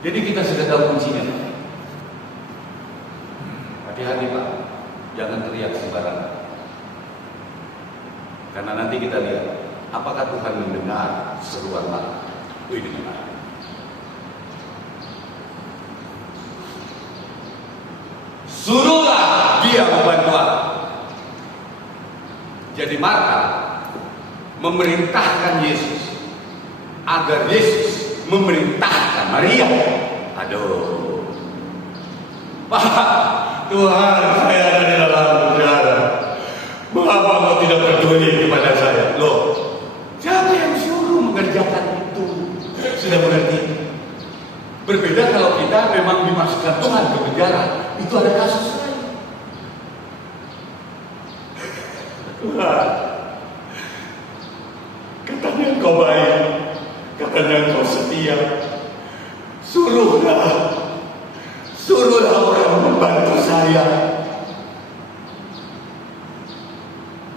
Jadi kita sudah tahu kuncinya. Hati-hati Pak, jangan teriak sembarangan. Karena nanti kita lihat, apakah Tuhan mendengar seruan Marta? Ini benar. Suruhlah dia membantu aku. Jadi Marta memerintahkan Yesus agar Yesus memerintahkan Maria. Aduh, Pak, Tuhan, saya ada di dalam penjara. Mengapa Engkau tidak peduli kepada saya? Loh, siapa yang suruh mengerjakan itu? Sudah mengerti? Berbeda kalau kita memang dimasukkan Tuhan ke penjara, itu ada kasus lain. Tuhan, katanya Engkau baik, katanya Engkau setia. Suruhlah orang membantu saya.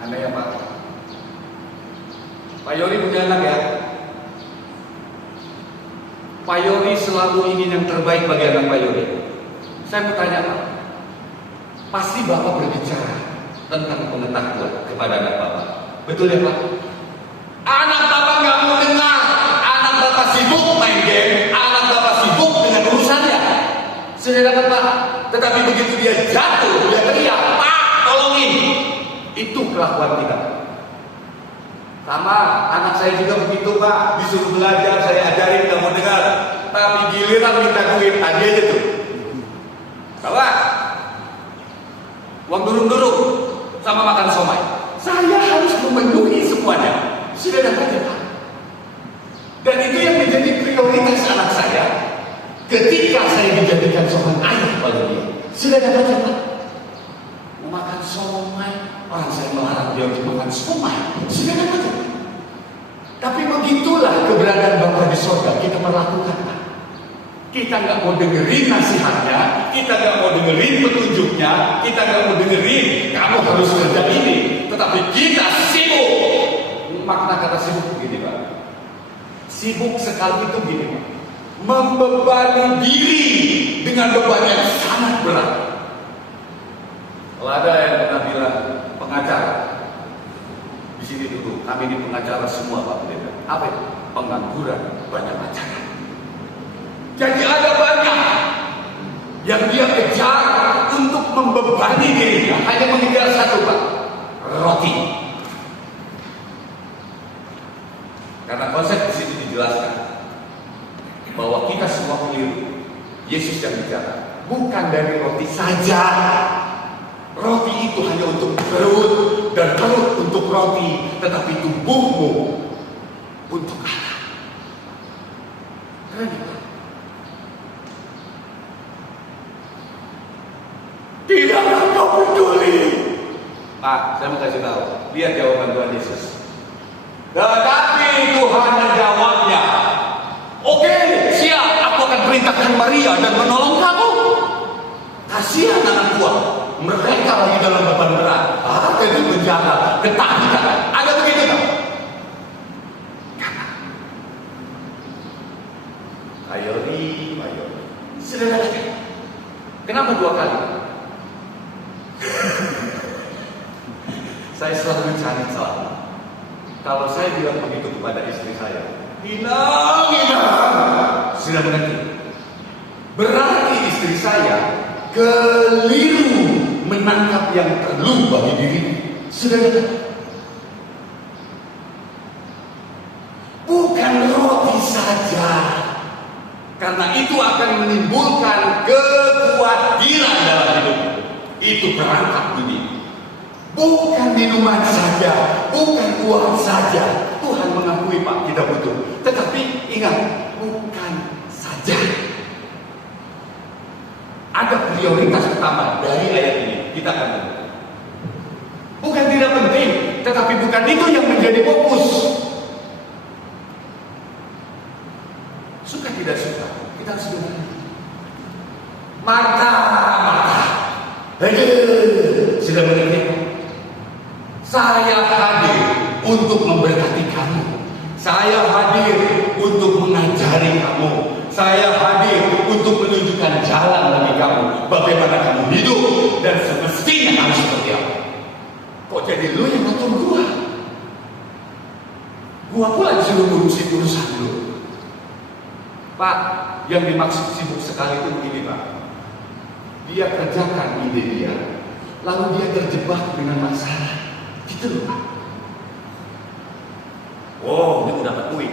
Aneh ya Pak? Pak Yori punya anak ya? Pak Yori selalu ingin yang terbaik bagi anak Pak Yori. Saya bertanya Pak, pasti Bapak berbicara tentang pengetahuan kepada anak Bapak. Betul ya Pak? Anak Bapak nggak mau dengar. Anak Bapak sibuk main game. Anak Bapak sibuk dengan urusannya. Sudah dapat Pak? Tetapi begitu dia jatuh, dia teriak, Pak, tolongin. Itu kelakuan kita. Sama anak saya juga begitu Pak, disuruh belajar, saya ajarin, nggak mau dengar. Tapi giliran minta duit, tadi aja tuh. Bapak, uang durung-durung sama makan somai. Saya harus memenuhi semuanya. Sudah dapat ya Pak? Dan itu yang menjadi prioritas anak saya. Ketika saya dijadikan seorang ayah pada dia, sudah dapat ya Pak? Mau makan somai, orang saya melarang dia untuk makan somai. Sudah dapat ya? Tapi begitulah keberadaan Bapa di sorga, kita melakukan Pak. Kita nggak mau dengerin nasihatnya, kita nggak mau dengerin petunjuknya, kita nggak mau dengerin kamu harus kerja ini. Tetapi kita sibuk. Makna kata sibuk begini Pak. Sibuk sekali itu begini Pak. Membebani diri dengan beban yang sangat berat. Kalau ada yang pernah bilang pengacara, di sini dulu kami ini pengacara semua Pak Pendeta. Apa itu? Pengangguran banyak acara. Jadi ada banyak yang dia kejar untuk membebani dirinya, hanya mengejar satu Pak, roti. Karena konsep di sini dijelaskan bahwa kita semua keliru. Yesus yang bicara, bukan dari roti saja, Roti itu hanya untuk perut dan perut untuk roti, tetapi tubuhmu untuk Allah. Keren ya? Tidakkah kau peduli? Pak, saya mau kasih tahu. Lihat jawaban Tuhan Yesus. Tetapi Tuhan menjawabnya, oke, siap, aku akan perintahkan Maria dan menolong kamu. Kasihan anak buah, mereka lagi dalam beban berat, ada di penjara, ketakutan. Ada begitu tak? Ayori. Sederhana. Kenapa 2 kali? Saya selalu cari salah. Kalau saya bilang begitu kepada istri saya, Inang, sudah mengerti. Berarti istri saya keliru menangkap yang perlu bagi dirinya. Sudah dengar? Bukan roti saja, karena itu akan menimbulkan kekhawatiran dalam hidup. Itu perangkap dunia. Bukan minuman saja, bukan uang saja. Tuhan mengakui, Pak, kita butuh. Tetapi ingat, bukan saja. Ada prioritas utama dari ayat ini. Kita akan lihat. Bukan tidak penting, tetapi bukan itu yang menjadi fokus. Suka tidak suka, kita harus dengar. Marta. Sudah mengerti? Saya hadir untuk memberkati kamu. Saya hadir untuk mengajari kamu. Saya hadir untuk menunjukkan jalan bagi kamu. Bagaimana kamu hidup dan semestinya kamu seperti apa. Kok jadi lu yang ngatur gua? Gua pula disuruh ngurusin urusan lu. Pak, yang dimaksud sibuk sekali itu begini, Pak. Dia kerjakan ide dia, lalu dia terjebak dengan masalah. Gitu loh, Pak. Oh, ini udah dapat duit.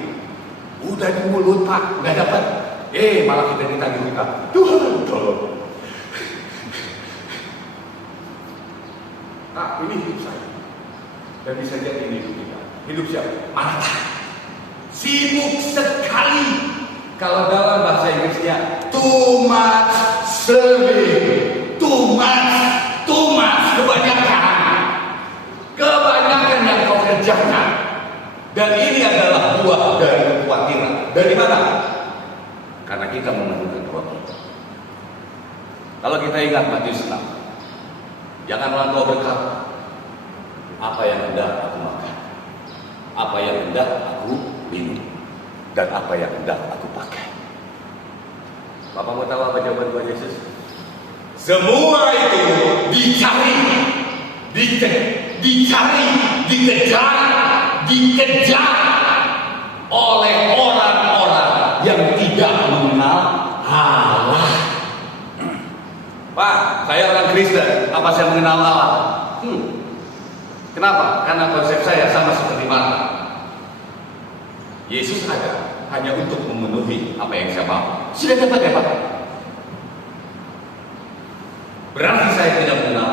Udah di mulut, Pak, nggak dapat. Malah kita ditagih hutang. Tuhan, tolong. Pak, ini hidup saya. Dan bisa jadi ini hidup kita. Hidup siapa? Marta. Sibuk sekali. Kalau dalam bahasa Inggrisnya, too much serving. Too much, kebanyakan yang kau kerjakan. Dan ini adalah buah dari kekhawatiran. Dari mana? Karena kita memerlukan roti. Kalau kita ingat Matius 6, janganlah kau berkata, apa yang hendak aku makan, apa yang hendak aku minum, dan apa yang hendak aku pakai. Bapak mau tahu apa jawaban Tuhan Yesus? Semua itu dicari, dikejar oleh orang-orang yang tidak mengenal Allah. Pak, saya orang Kristen, apa saya mengenal Allah? Kenapa? Karena konsep saya sama seperti Marta. Yesus ada hanya untuk memenuhi apa yang saya mau. Sudah dapat ya, Pak? Berarti saya tidak mengenal.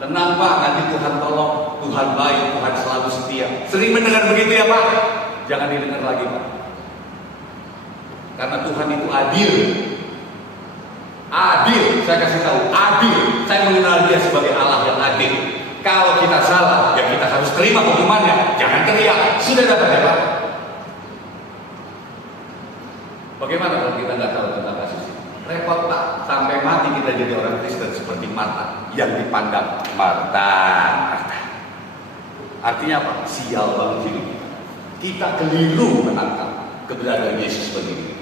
Tenang, Pak, nanti Tuhan tolong, Tuhan baik, Tuhan selalu setia. Sering mendengar begitu ya, Pak? Jangan didengar lagi, Pak. Karena Tuhan itu adil. Adil, saya kasih tahu, adil. Saya mengenal Dia sebagai Allah yang adil. Kalau kita salah, ya kita harus terima hukumannya. Jangan teriak. Sudah dapat ya, Pak? Bagaimana kalau kita nggak tahu tentang kasus ini? Repot, Pak. Sampai mati kita jadi orang Kristen seperti Marta yang dipandang Marta. Artinya apa? Sial banget hidup kita. Kita keliru menangkap keberadaan Yesus begini.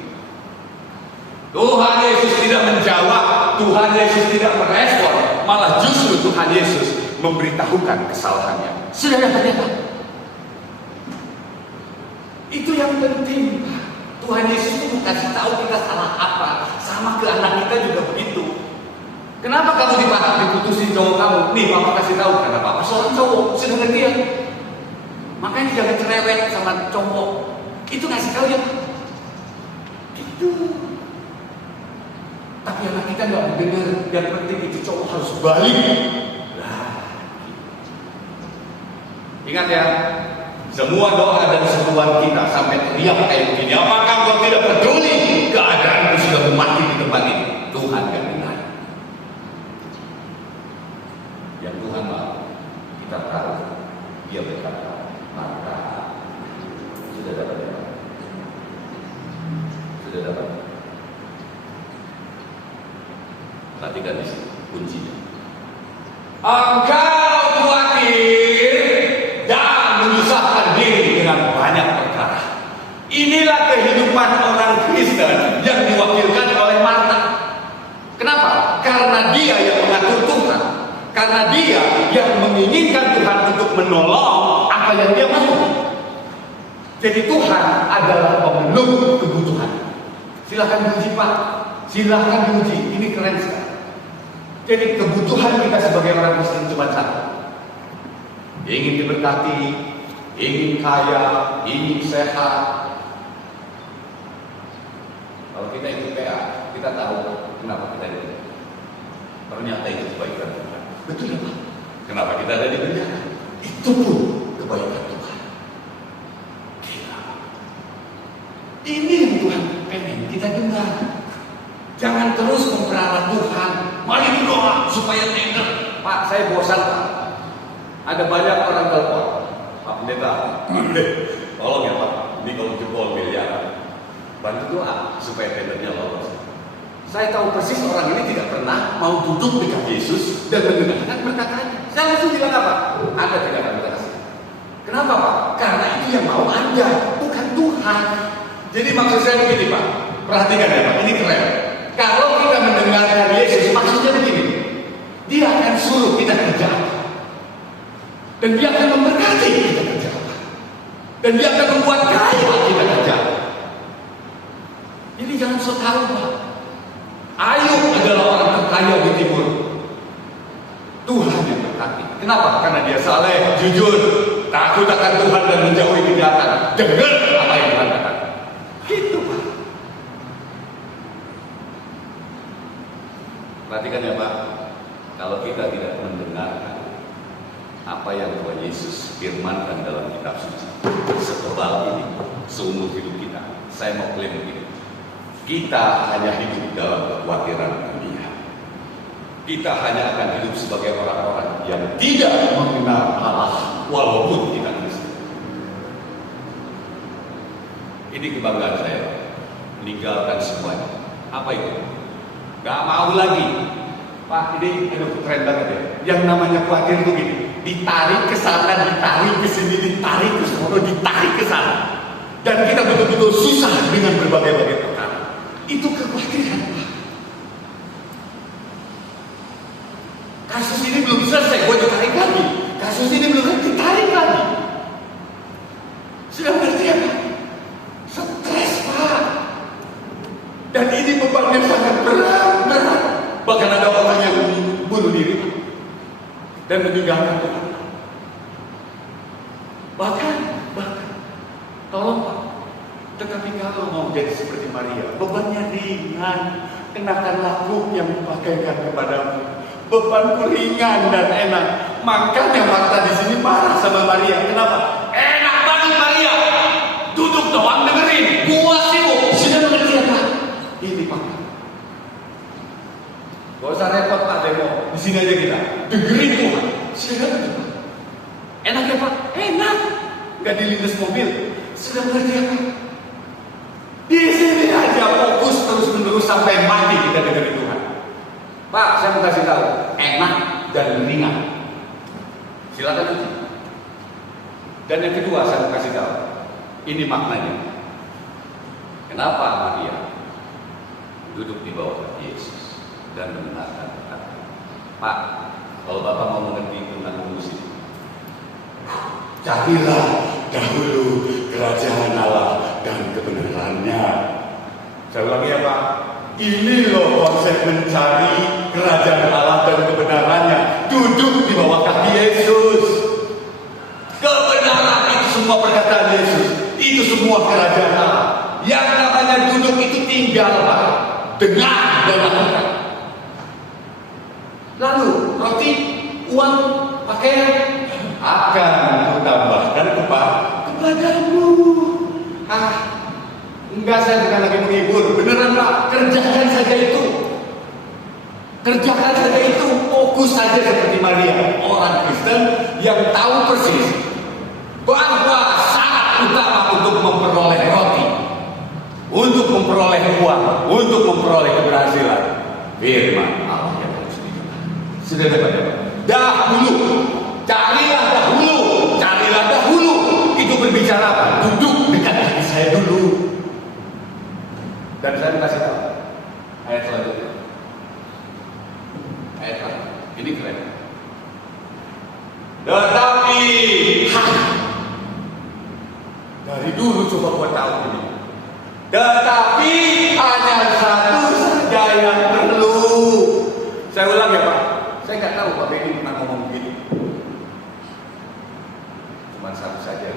Tuhan Yesus tidak menjawab, Tuhan Yesus tidak merespon, malah justru Tuhan Yesus memberitahukan kesalahannya. Sudah dapat ya, Pak? Itu yang penting, Pak. Tuhan Yesus itu kasih tahu kita salah apa. Sama ke anak kita juga begitu. Kenapa kamu diputusin cowok kamu? Nih, Papa kasih tahu. Karena Papa seorang cowok, sudah ngerti ya? Makanya jangan cerewet sama cowok. Itu ngasih tahu ya. Gitu. Tapi anak kita nggak mendengar. Yang penting itu cowok harus balik. Nah, Ingat ya, semua doa dan seruan kita sampai teriak kayak begini, apakah engkau tidak peduli keadaanku sudah mati di tempat ini? Tuhan gak dengar. Yang Tuhan mau, kita tahu, Dia berkata, maka sudah dapat ya? Sudah dapat. Perhatikan di sini kuncinya. Engkau khawatir dan menyusahkan diri dengan banyak perkara. Inilah kehidupan orang Kristen yang diwakilkan oleh Marta. Kenapa? Karena dia yang mengatur Tuhan. Karena dia yang menginginkan Tuhan untuk menolong apa yang dia mau. Jadi Tuhan adalah pemenuh kebutuhan. Silahkan diuji Pak. Silahkan diuji. Ini keren sekali. Jadi kebutuhan kita sebagai orang Kristen cuma satu. Ingin diberkati, ingin kaya, ingin sehat. Kalau kita ikut PA, kita tahu kenapa kita ikut. Ternyata itu kebaikan Tuhan. Betul ya Pak? Kenapa kita ada di penjara? Itu pun kebaikan Tuhan. Gila. Ini yang Tuhan pengen kita dengar. Jangan terus memperalat Tuhan. Mari berdoa supaya tender. Pak, saya bosan Pak. Ada banyak orang telepon. Pak Pendeta, tolong ya Pak. Ini kalau jebol miliaran, bantu doa supaya tendernya lolos. Saya tahu persis orang ini tidak pernah mau duduk dekat Yesus dan mendengarkan perkataannya. Saya langsung bilang apa? Anda tidak akan berhasil. Kenapa Pak? Karena itu yang mau Anda, bukan Tuhan. Jadi maksud saya begini Pak. Perhatikan ya Pak, ini keren. Kalau kita mendengarkan Yesus, maksudnya begini. Dia akan suruh kita kerja apa. Dan dia akan memberkati kita kerja apa. Dan dia akan membuat kaya kita kerja apa. Jadi jangan so tahu Pak. Ayub adalah orang terkaya di timur. Tuhan yang berkati. Kenapa? Karena dia saleh, jujur, takut akan Tuhan dan menjauhi kejahatan. Dengar apa yang Tuhan katakan. Gitu Pak. Perhatikan ya Pak. Kalau kita tidak mendengarkan apa yang Tuhan Yesus firmankan dalam kitab suci, setebal ini seumur hidup kita, saya mau klaim begini. Kita hanya hidup dalam kekhawatiran dunia. Kita hanya akan hidup sebagai orang-orang yang tidak mengenal Allah walaupun kita Kristen. Ini kebanggaan saya. Meninggalkan semuanya. Apa itu? Gak mau lagi. Pak, ini keren banget ya. Yang namanya khawatir itu gini. Ditarik ke sana, ditarik ke sini, ditarik ke sana, ditarik ke sana. Dan kita betul-betul susah dengan berbagai-bagai perkara. Itu kekhawatiran Pak. Kasus ini belum selesai, gue ditarik lagi. Kasus ini belum selesai, ditarik lagi. Sudah ngerti ya Pak? Stres Pak. Dan ini bebannya sangat berat. Bahkan ada orang yang bunuh diri dan meninggalkan Tuhan. Bahkan, tolong Pak. Tetapi kalau mau jadi seperti Maria, bebannya ringan, kenakanlah kuk yang dipakaikan kepadamu. Bebanku ringan dan enak. Makanya Marta di sini marah sama Maria. Kenapa? Enak banget Maria. Duduk doang dengerin. Gua sibuk. Sudah mengerti ya Pak? Ini Pak. Gak usah repot Pak demo. Di sini aja kita. Dengerin Tuhan. Sudah mengerti Pak? Enak ya Pak? Enak. Gak dilindas mobil. Sudah mengerti ya Pak? Di sini aja fokus terus-menerus sampai mati kita dengerin Tuhan. Pak, saya mau kasih tahu, enak dan ringan. Silakan uji. Dan yang kedua saya mau kasih tahu, ini maknanya. Kenapa Maria duduk di bawah Yesus dan mendengarkan kata? Pak, kalau Bapak mau mengerti tentang musik, carilah dahulu kerajaan Allah dan kebenarannya. Saya ulangi ya Pak. Ini loh konsep mencari kerajaan Allah dan kebenarannya. Duduk di bawah kaki Yesus. Kebenaran itu semua perkataan Yesus. Itu semua kerajaan Allah. Yang namanya duduk itu tinggal Pak. Dengar dan lakukan. Lalu roti, uang, pakaian akan padamu. Enggak, saya bukan lagi menghibur. Beneran Pak, kerjakan saja itu. Kerjakan saja itu. Fokus saja seperti Maria, orang Kristen yang tahu persis bahwa syarat utama untuk memperoleh roti, untuk memperoleh uang, untuk memperoleh keberhasilan, firman Allah yang harus didengar. Sudah dapat ya? Carilah dahulu. Itu berbicara apa? Duduk dekat hati saya dulu. Dan saya kasih tahu ayat selanjutnya. Ayat ini keren. Tetapi dari dulu coba buat tahu ini. Tetapi hanya satu saja yang perlu. Saya ulang ya Pak. Saya nggak tahu Pak Begi pernah ngomong begitu. Cuma satu saja.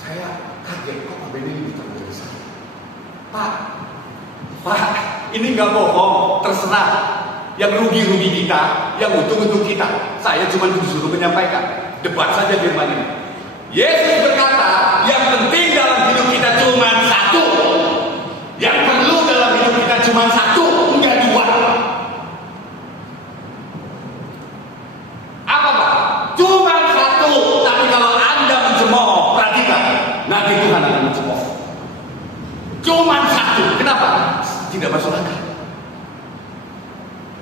Saya kaget kok Pak Begi lebih tahu dari saya. Pak, ini nggak bohong. Terserah. Yang rugi kita, yang untung kita. Saya cuma disuruh menyampaikan. Debat saja firman ini. Yesus berkata, yang penting dalam hidup kita cuma satu. Yang perlu dalam hidup kita cuma satu, enggak dua. Apa Pak? Cuma satu. Tapi kalau Anda mencemooh, perhatikan. Nanti Tuhan akan mencemooh. Cuma satu. Kenapa? Tidak masuk akal.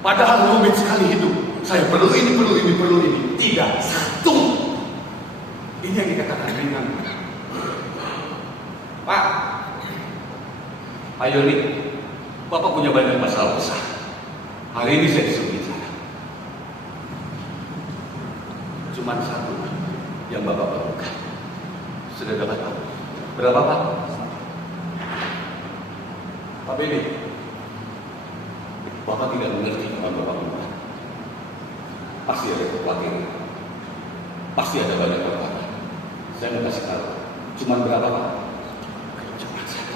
Padahal rumit sekali hidup. Saya perlu ini. Tidak, satu. Ini yang dikatakan ringan. Pak Yoni, Bapak punya banyak masalah besar. Hari ini saya disuruh bicara. Cuma satu yang Bapak perlukan. Sudah dapat tahu? Berapa Pak? Pak Beni, Bapak tidak mengerti apa Bapak buat. Pasti ada kekhawatiran. Pasti ada banyak perkara. Saya mau kasih tahu. Cuma berapa Pak? Cuma satu.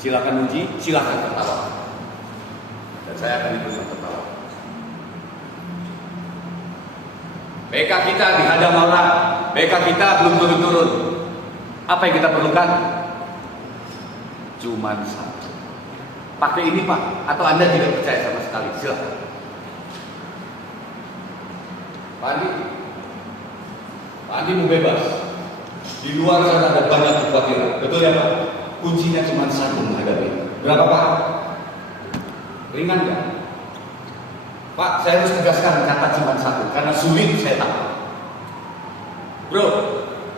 Silakan uji, silakan tertawa. Dan saya akan ikut tertawa. BK kita dihadang orang. BK kita belum turun-turun. Apa yang kita perlukan? Cuma satu. Pakai ini Pak, atau Anda tidak percaya sama sekali, silakan. Pak Andi mau bebas. Di luar sana ada banyak kekhawatiran, betul ya Pak? Kuncinya cuma satu menghadapi. Berapa Pak? Ringan nggak? Pak, saya harus tegaskan kata cuma satu, karena sulit saya tahu.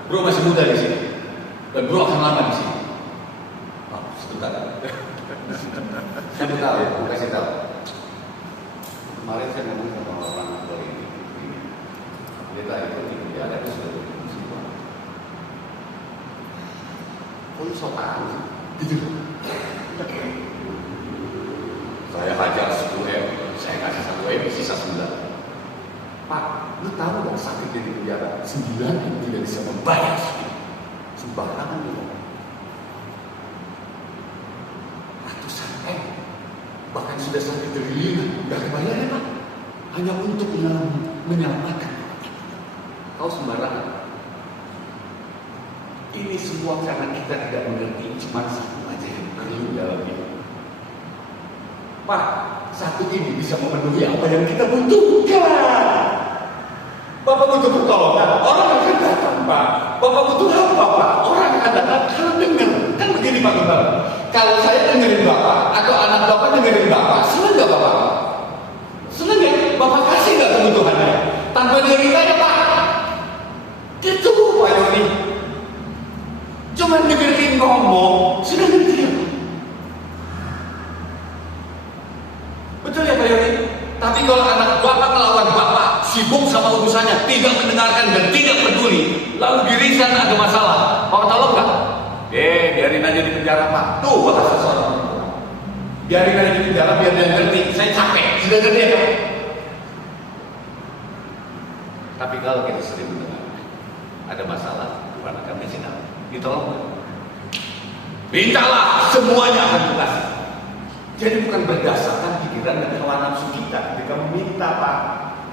Bro masih muda di sini, dan bro akan lama di sini. Pak, sebentar. Saya tahu ya, aku kasih tahu. Kemarin saya ngomong sama orang dari ini. Dia tadi tidak ada kesulitan musibah. Kok so tahu gitu? Saya hajar 10M, saya kasih 1M, sisa 9. Pak, lu tahu nggak sakit di penjara? 9 yang tidak bisa membayar sakit. Sembarangan itu. Bahkan sudah sampai triliunan, gak kebayar ya Pak? Hanya untuk menyelamatkan. Kau sembarangan. Ini semua karena kita tidak mengerti cuma satu aja yang perlu dalam hidup. Pak, satu ini bisa memenuhi apa yang kita butuhkan. Bapak butuh pertolongan, orang akan datang Pak. Bapak butuh apa Pak? Orang akan datang kalau dengar. Kan begini Pak Bapak. Kalau saya dengerin Bapak atau anak Bapak dengerin Bapak, senang nggak Bapak? Senang ya? Bapak kasih nggak kebutuhannya? Tanpa cerita ya Pak? Gitu Pak Yoni. Cuma dengerin ngomong, sudah ngerti ya Pak? Betul ya Pak Yoni? Tapi kalau anak Bapak melawan Bapak, sibuk sama urusannya, tidak mendengarkan dan tidak peduli, lalu dirisan ada masalah, Bapak tolong nggak? Biarin aja di penjara Pak. Tuh bahasa seorang. Biarin aja di penjara biar dia ngerti. Saya capek. Sudah ngerti ya Pak? Tapi kalau kita sering mendengar ada masalah, Tuhan akan kasih tahu. Ditolong. Mintalah, semuanya akan dikasih. Jadi bukan berdasarkan pikiran dan hawa nafsu kita. Ketika meminta Pak,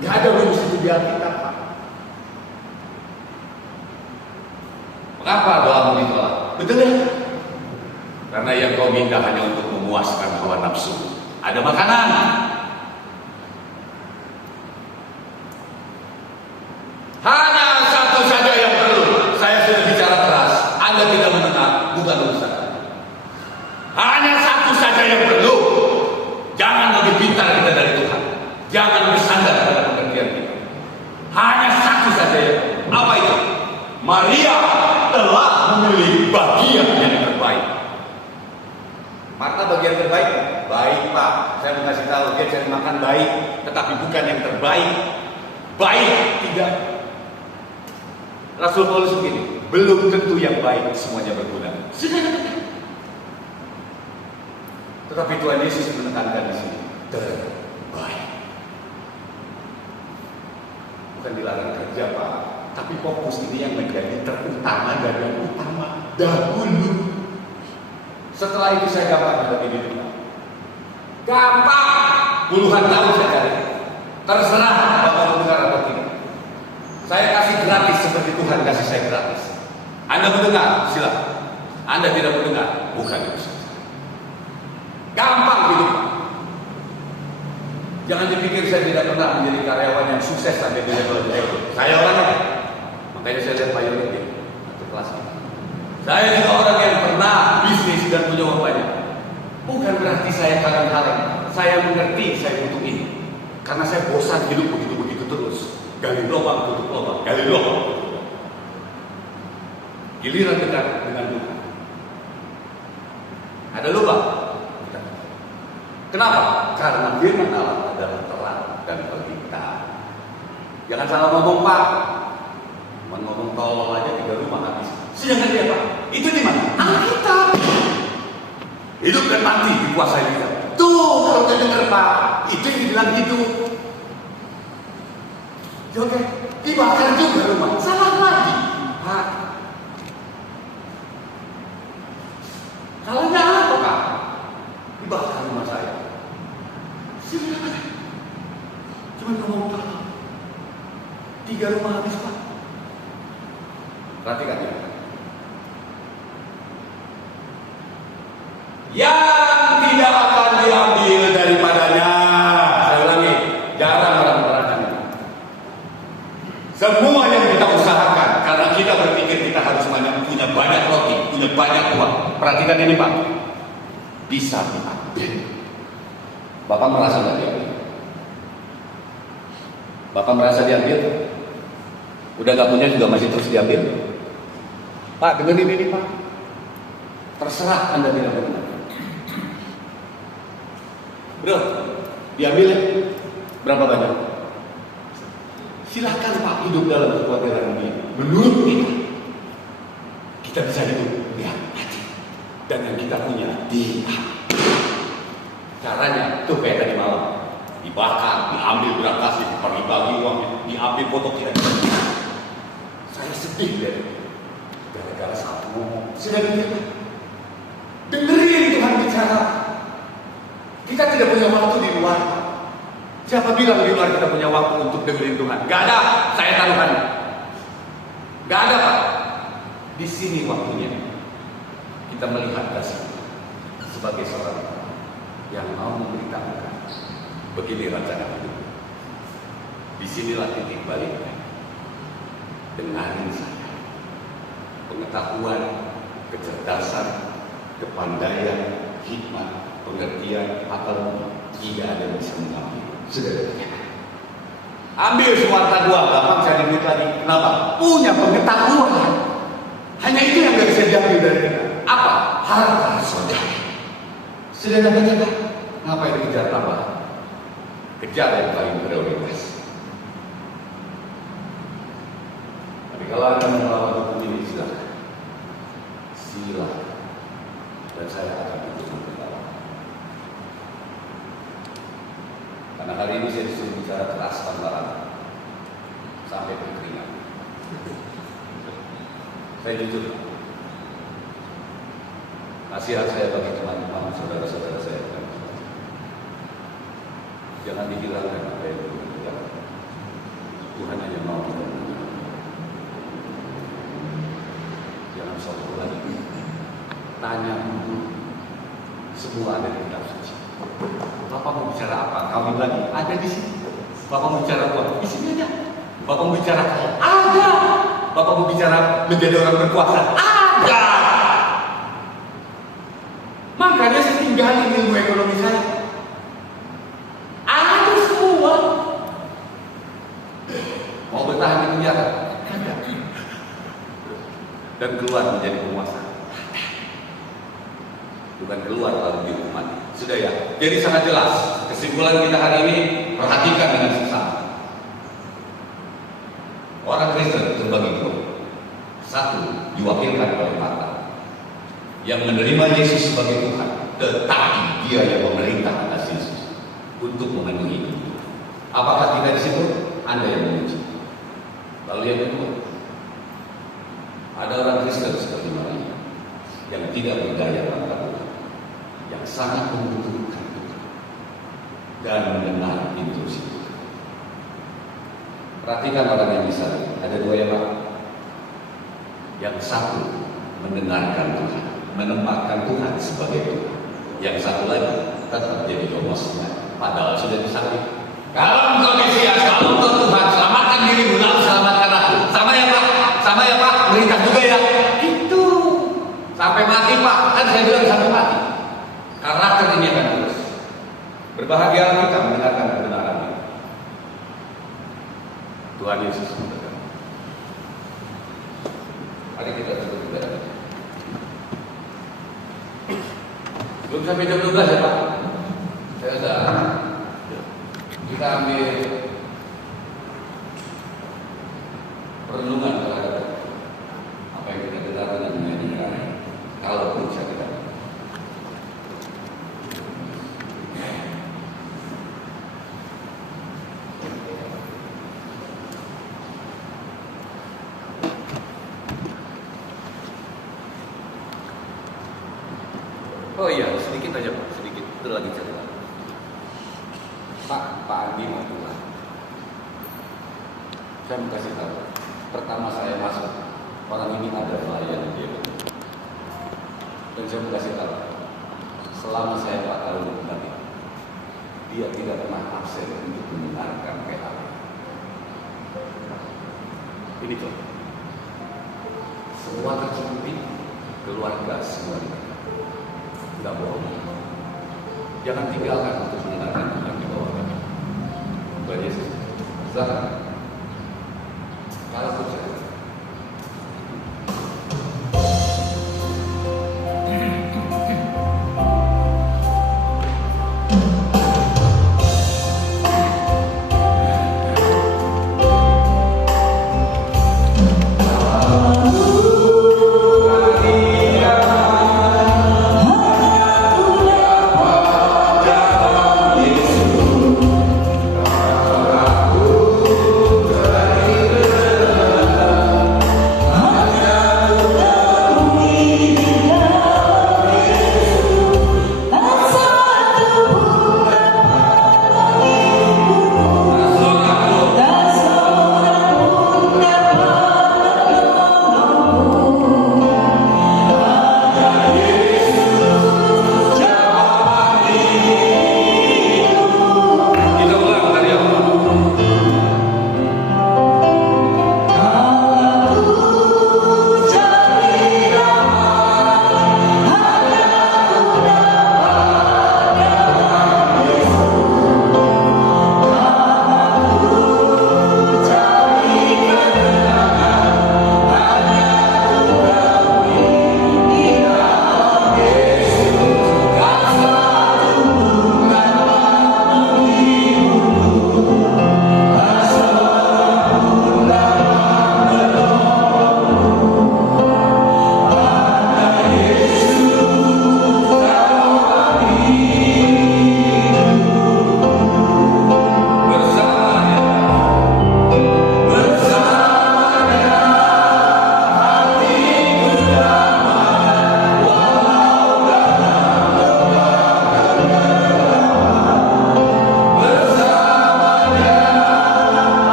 nggak ada rumus itu di Alkitab Pak. Mengapa doamu ditolak? Betul ya? Karena yang kau minta hanya untuk memuaskan hawa nafsu. Ada makanan. Hanya satu saja yang perlu. Saya sudah bicara keras. Anda tidak mendengar, bukan urusan. Hanya satu saja yang perlu. Jangan lebih pintar kita dari Tuhan. Jangan bersandar pada pengertian kita. Hanya satu saja yang perlu. Apa itu? Maria telah memilih bagian yang terbaik. Marta bagian terbaik? Baik Pak, saya mau kasih tahu dia cari makan baik, tetapi bukan yang terbaik. Baik tidak. Rasul Paulus begini, belum tentu yang baik semuanya berguna. Tetapi Tuhan Yesus menekankan di sini terbaik. Bukan dilarang kerja Pak, tapi fokus ini yang menjadi terutama dan yang utama dahulu. Setelah itu saya gampang menghadapi diri Tuhan. Gampang, puluhan tahun saya cari. Terserah Bapak mendengar atau tidak. Saya kasih gratis seperti Tuhan kasih saya gratis. Anda mendengar, silakan. Anda tidak mendengar, bukan urusan saya. Gampang hidup. Jangan dipikir saya tidak pernah menjadi karyawan yang sukses sampai di level itu. Saya orangnya. Makanya saya lihat Pak Yoni satu kelas ini. Saya juga orang yang pernah bisnis dan punya uang banyak. Bukan berarti saya kadang-kadang. Saya mengerti saya butuh ini. Karena saya bosan hidup begitu-begitu terus. Gali lubang, tutup lubang, gali lubang, tutup lubang. Giliran dekat dengan Tuhan. Ada lubang. Kenapa? Karena firman Allah adalah terang dan terang. Jangan salah ngomong Pak. Cuma ngomong tolong aja 3 rumah habis. Sedangkan dia Pak, itu di mana? Alkitab. Hidup dan mati dikuasai kita. Tuh kalau kita dengar Pak, itu yang dibilang hidup. Oke, dibakar juga rumah. Salah lagi, Pak. Salahnya apa Pak? Dibakar rumah saya. Silakan. Cuma ngomong tolong. 3 rumah habis Pak. Perhatikan ya. Yang tidak akan diambil daripadanya. Saya ulangi, jarang orang menerangkan itu. Semua yang kita usahakan, karena kita berpikir kita harus punya banyak roti, punya banyak uang. Perhatikan ini Pak, bisa diambil. Bapak merasa nggak diambil? Bapak merasa diambil? Udah nggak punya juga masih terus diambil? Pak, dengerin ini Pak. Terserah Anda tidak benar. Bro, diambil ya? Berapa banyak? Silakan Pak hidup dalam kekhawatiran ini. Menurut kita bisa hidup lihat hati. Dan yang kita punya caranya tuh kayak tadi malam. Dibakar, diambil berangkas, dibagi-bagi uangnya, diambil foto kita. Saya sedih deh. Gara-gara saat ngomong. Sudah dengerin. Dengerin Tuhan bicara. Kita tidak punya waktu di luar. Siapa bilang di luar kita punya waktu untuk dengerin Tuhan? Gak ada, saya taruhan. Gak ada Pak. Di sini waktunya kita melihat kasih sebagai seorang yang mau memberitahukan begini rencana hidup. Disinilah titik baliknya. Dengarin saya. Pengetahuan, kecerdasan, kepandaian, hikmat, pengertian, akal tidak ada yang bisa mengambil. Sudah. Ambil semua harta gua, gampang cari duit lagi. Kenapa? Punya pengetahuan. Hanya itu yang gak bisa diambil dari kita. Apa? Harta saudara. Sudah dapat jaga. Ngapain dikejar tambah? Kejar yang paling prioritas. Tapi kalau Anda melawan hukum ini, silakan. Silakan. Dan saya akan ikut berlawan. Karena hari ini saya disuruh bicara keras tanpa sampai berkeringat. Saya jujur. Nasihat saya bagi teman-teman, saudara-saudara saya. Jangan dihilangkan apa yang Tuhan lakukan. Tuhan hanya mau kita mendengar. Jangan sombong lagi. Tanya dulu. Semua ada di kitab suci. Bapak mau bicara apa? Kawin lagi ada di sini. Bapak mau bicara apa? Di sini ada. Bapak mau bicara ada. Bapak mau bicara menjadi orang berkuasa ada. Makanya saya tinggalin ilmu ekonomi saya. Ada semua. Mau bertahan di penjara? Ada. Dan keluar menjadi penguasa. Bukan keluar lalu dihukum mati. Sudah ya. Jadi sangat jelas. Kesimpulan kita hari ini, perhatikan dengan sesama. Orang Kristen terbagi dua. Satu, diwakilkan oleh Marta, yang menerima Yesus sebagai Tuhan, tetapi dia yang memerintah atas Yesus untuk memenuhi itu. Apakah tidak disebut? Anda yang menguji. Lalu yang kedua, ada orang Kristen seperti Maria yang tidak berdaya tanpa Tuhan, yang sangat membutuhkan Tuhan dan mendengar instruksi Tuhan. Perhatikan orang yang bisa. Ada dua ya Pak. Yang satu mendengarkan Tuhan, menempatkan Tuhan sebagai Tuhan. Yang satu lagi tetap jadi domosnya, padahal sudah disalib. Kalau engkau Mesias, kalau engkau Tuhan, selamatkan dirimu, lalu selamatkan aku. Sama ya Pak, perintah juga ya. Itu sampai mati Pak, kan saya bilang sampai mati. Karakter ini akan terus. Berbahagia kita mendengarkan kebenaran ini. Tuhan Yesus memberkati. Mari kita tutup ibadah. Belum sampai jam 12 ya Pak. Saya sudah. Kita ambil perenungan terhadap apa yang kita dengar dan menyanyikan. Kalau pun saya tidak. Oh iya, sedikit aja Pak, sedikit. Itu lagi cerita. Pak Andi mau pulang. Saya mau kasih tahu. Pertama saya masuk, orang ini ada pelayan dia. Dan saya mau kasih tahu. Selama saya 4 tahun tadi, dia tidak pernah absen untuk mendengarkan PA. Ini tuh. Semua tercukupi, keluarga semua. Tidak bohong. Jangan tinggalkan untuk mendengarkan Tuhan di bawah kami. Tuhan Yesus. Silakan. Kalau percaya. Yesus.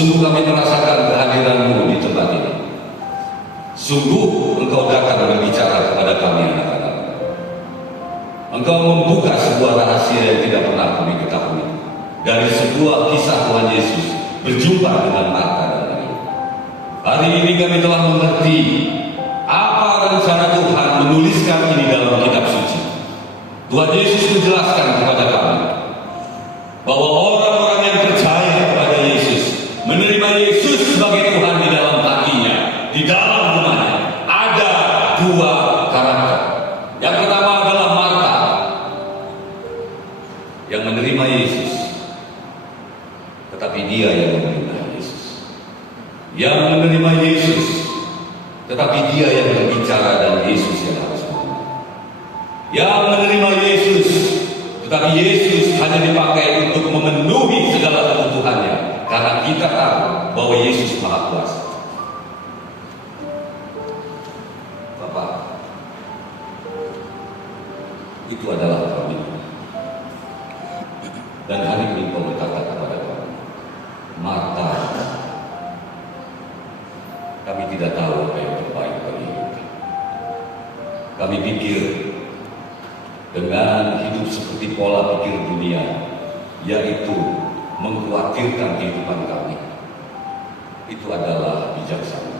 Sungguh kami merasakan kehadiran-Mu di tempat ini. Sungguh Engkau datang berbicara kepada kami anak-anak. Engkau membuka sebuah rahasia yang tidak pernah kami ketahui. Dari sebuah kisah Tuhan Yesus berjumpa dengan Marta dan Maria. Hari ini kami telah mengerti apa rencana Tuhan menuliskan ini dalam kitab suci. Tuhan Yesus menjelaskan kepada kami bahwa orang-orang yang percaya kepada Yesus, menerima Yesus sebagai Tuhan di dalam hatinya, di dalam rumahnya, ada dua karakter. Yang pertama adalah Marta yang menerima Yesus, tetapi dia yang menerima Yesus. Yang menerima Yesus, tetapi dia yang berbicara dan Yesus yang harus menerima. Yang menerima Yesus, tetapi Yesus hanya dipakai untuk memenuhi segala kebutuhannya, karena kita tahu bahwa Yesus Maha Kuasa. Bapak, itu adalah kami. Dan hari ini Kau berkata kepada kami, Marta, kami tidak tahu apa yang terbaik bagi hidup. Kami pikir dengan hidup seperti pola pikir dunia, yaitu mengkhawatirkan kehidupan kami, itu adalah bijaksana.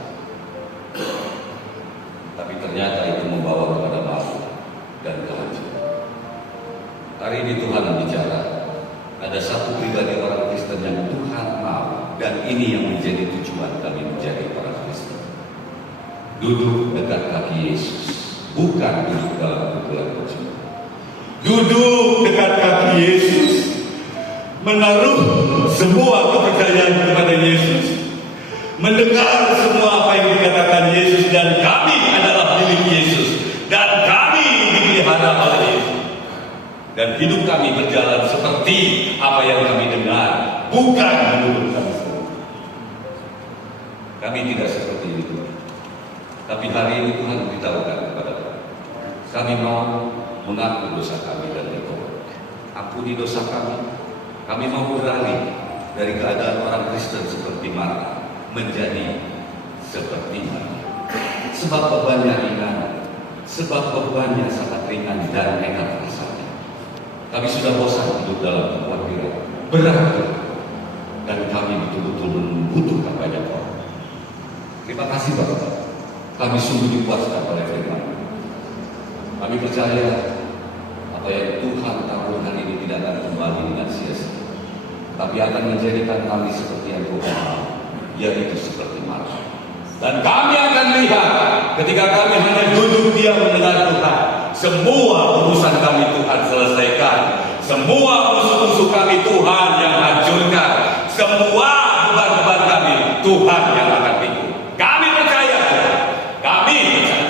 Tapi ternyata itu membawa kepada malu dan kehancuran. Hari ini Tuhan bicara, ada satu pribadi orang Kristen yang Tuhan mau, dan ini yang menjadi tujuan kami menjadi orang Kristen. Duduk dekat kaki Yesus, bukan duduk dalam kumpulan percuma. Duduk dekat kaki Yesus, menaruh semua kepercayaan kepada Yesus, mendengar semua apa yang dikatakan Yesus, dan kami adalah milik Yesus, dan kami dipelihara oleh Yesus. Dan hidup kami berjalan seperti apa yang kami dengar, bukan menurut kami sendiri. Kami tidak seperti itu. Tapi hari ini Tuhan memberitahukan kepada kami mau mengaku dosa kami dan bertobat. Ampuni dosa kami. Kami mau beralih dari keadaan orang Kristen seperti Marta menjadi seperti Maria. Sebab bebannya ringan, sebab bebannya sangat ringan dan enak rasanya. Kami sudah bosan hidup dalam kekhawatiran, berat, dan kami betul-betul membutuhkan banyak orang. Terima kasih Bapak. Kami sungguh dipuaskan oleh firman. Kami percaya apa yang Tuhan tahu hari ini tidak akan kembali dengan sia-sia, tapi akan menjadikan kami seperti yang Tuhan mau, yaitu seperti Marta. Dan kami akan lihat ketika kami hanya duduk diam mendengar Tuhan, semua urusan kami Tuhan selesaikan, semua musuh-musuh kami Tuhan yang hancurkan, semua beban-beban kami Tuhan yang akan pikul. Kami percaya Tuhan, kami percaya.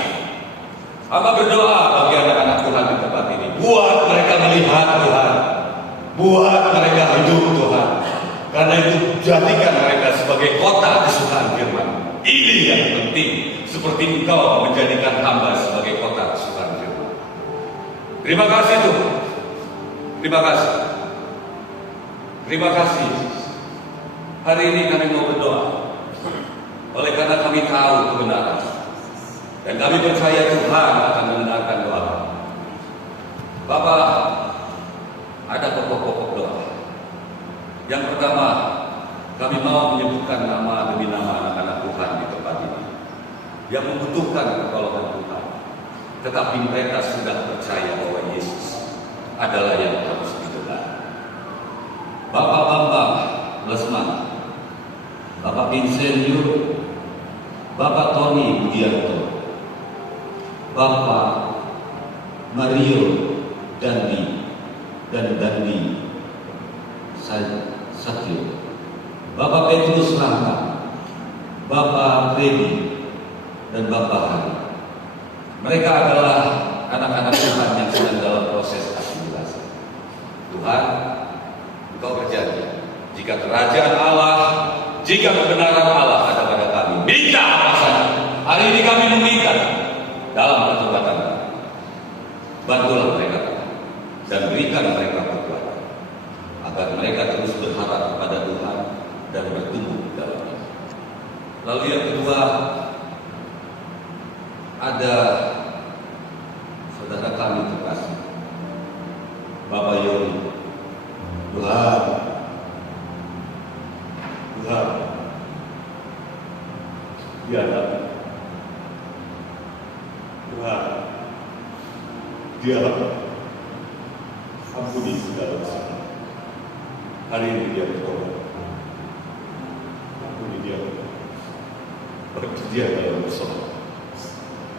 Hamba berdoa bagi anak-anak Tuhan di tempat ini, buat mereka melihat Tuhan, buat mereka hidup Tuhan. Karena itu jadikan mereka sebagai kota kesukaan firman. Ini yang penting, seperti Engkau menjadikan hamba sebagai kota kesukaan firman. Terima kasih Tuhan. Terima kasih. Terima kasih. Hari ini kami mau berdoa, oleh karena kami tahu kebenaran, dan kami percaya Tuhan akan mendengarkan doa. Bapak, ada pokok-pokok doa. Yang pertama, kami mau menyebutkan nama demi nama anak-anak Tuhan di tempat ini yang membutuhkan pertolongan Tuhan, tetapi mereka sudah percaya bahwa Yesus adalah yang harus didengar. Bapak Bambang Lesman, Bapak Vincent Yu, Bapak Tony Budianto, Bapak Mario Dandi dan Dandi Satyo, Bapak Petrus Rangka, Bapak Freddy, dan Bapak Hari. Mereka adalah anak-anak Tuhan yang sedang dalam proses asimilasi. Tuhan, Engkau berjanji, jika kerajaan Allah, jika kebenaran Allah ada pada kami, minta apa saja. Hari ini kami meminta dalam pertobatan kami. Bantulah mereka dan berikan mereka kekuatan agar mereka terus berharap kepada Tuhan dan bertumbuh dalam Lalu yang kedua, ada saudara kami terkasih, Bapak Yoni. Tuhan, biarlah Tuhan, dia ampuni segala dosa. Hari ini dia bertobat. Ampuni dia. Bagi dia dalam bersolat.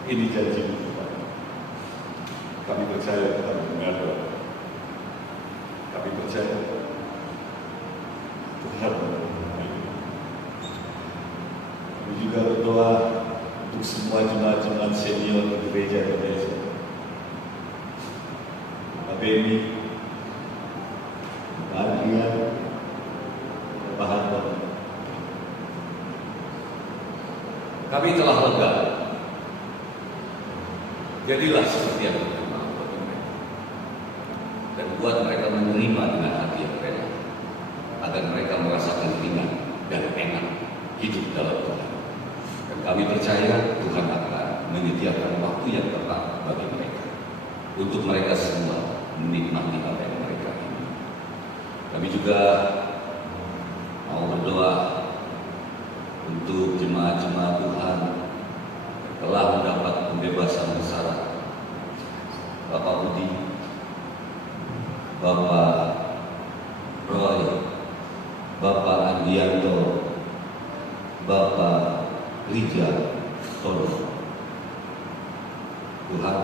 Ini janji Tuhan. Kami percaya Tuhan mendengar doa. Kami percaya Tuhan mendengar. Kami juga berdoa untuk semua jemaat-jemaat senior di gereja Indonesia. Pak Beni, Pak Adrian, Pak Hanto. Kami telah lega. Jadilah seperti yang Tuhan mau buat mereka. Dan buat mereka menerima dengan hati yang rela, agar mereka merasakan ringan dan enak hidup dalam Tuhan. Dan kami percaya Tuhan akan menyediakan waktu yang tepat bagi mereka, untuk mereka semua menikmati apa yang mereka ingin. Kami juga mau berdoa untuk jemaat-jemaat Tuhan yang telah mendapat pembebasan bersyarat. Bapak Budi, Bapak Roy, Bapak Andianto, Bapak Rija Tono. Tuhan,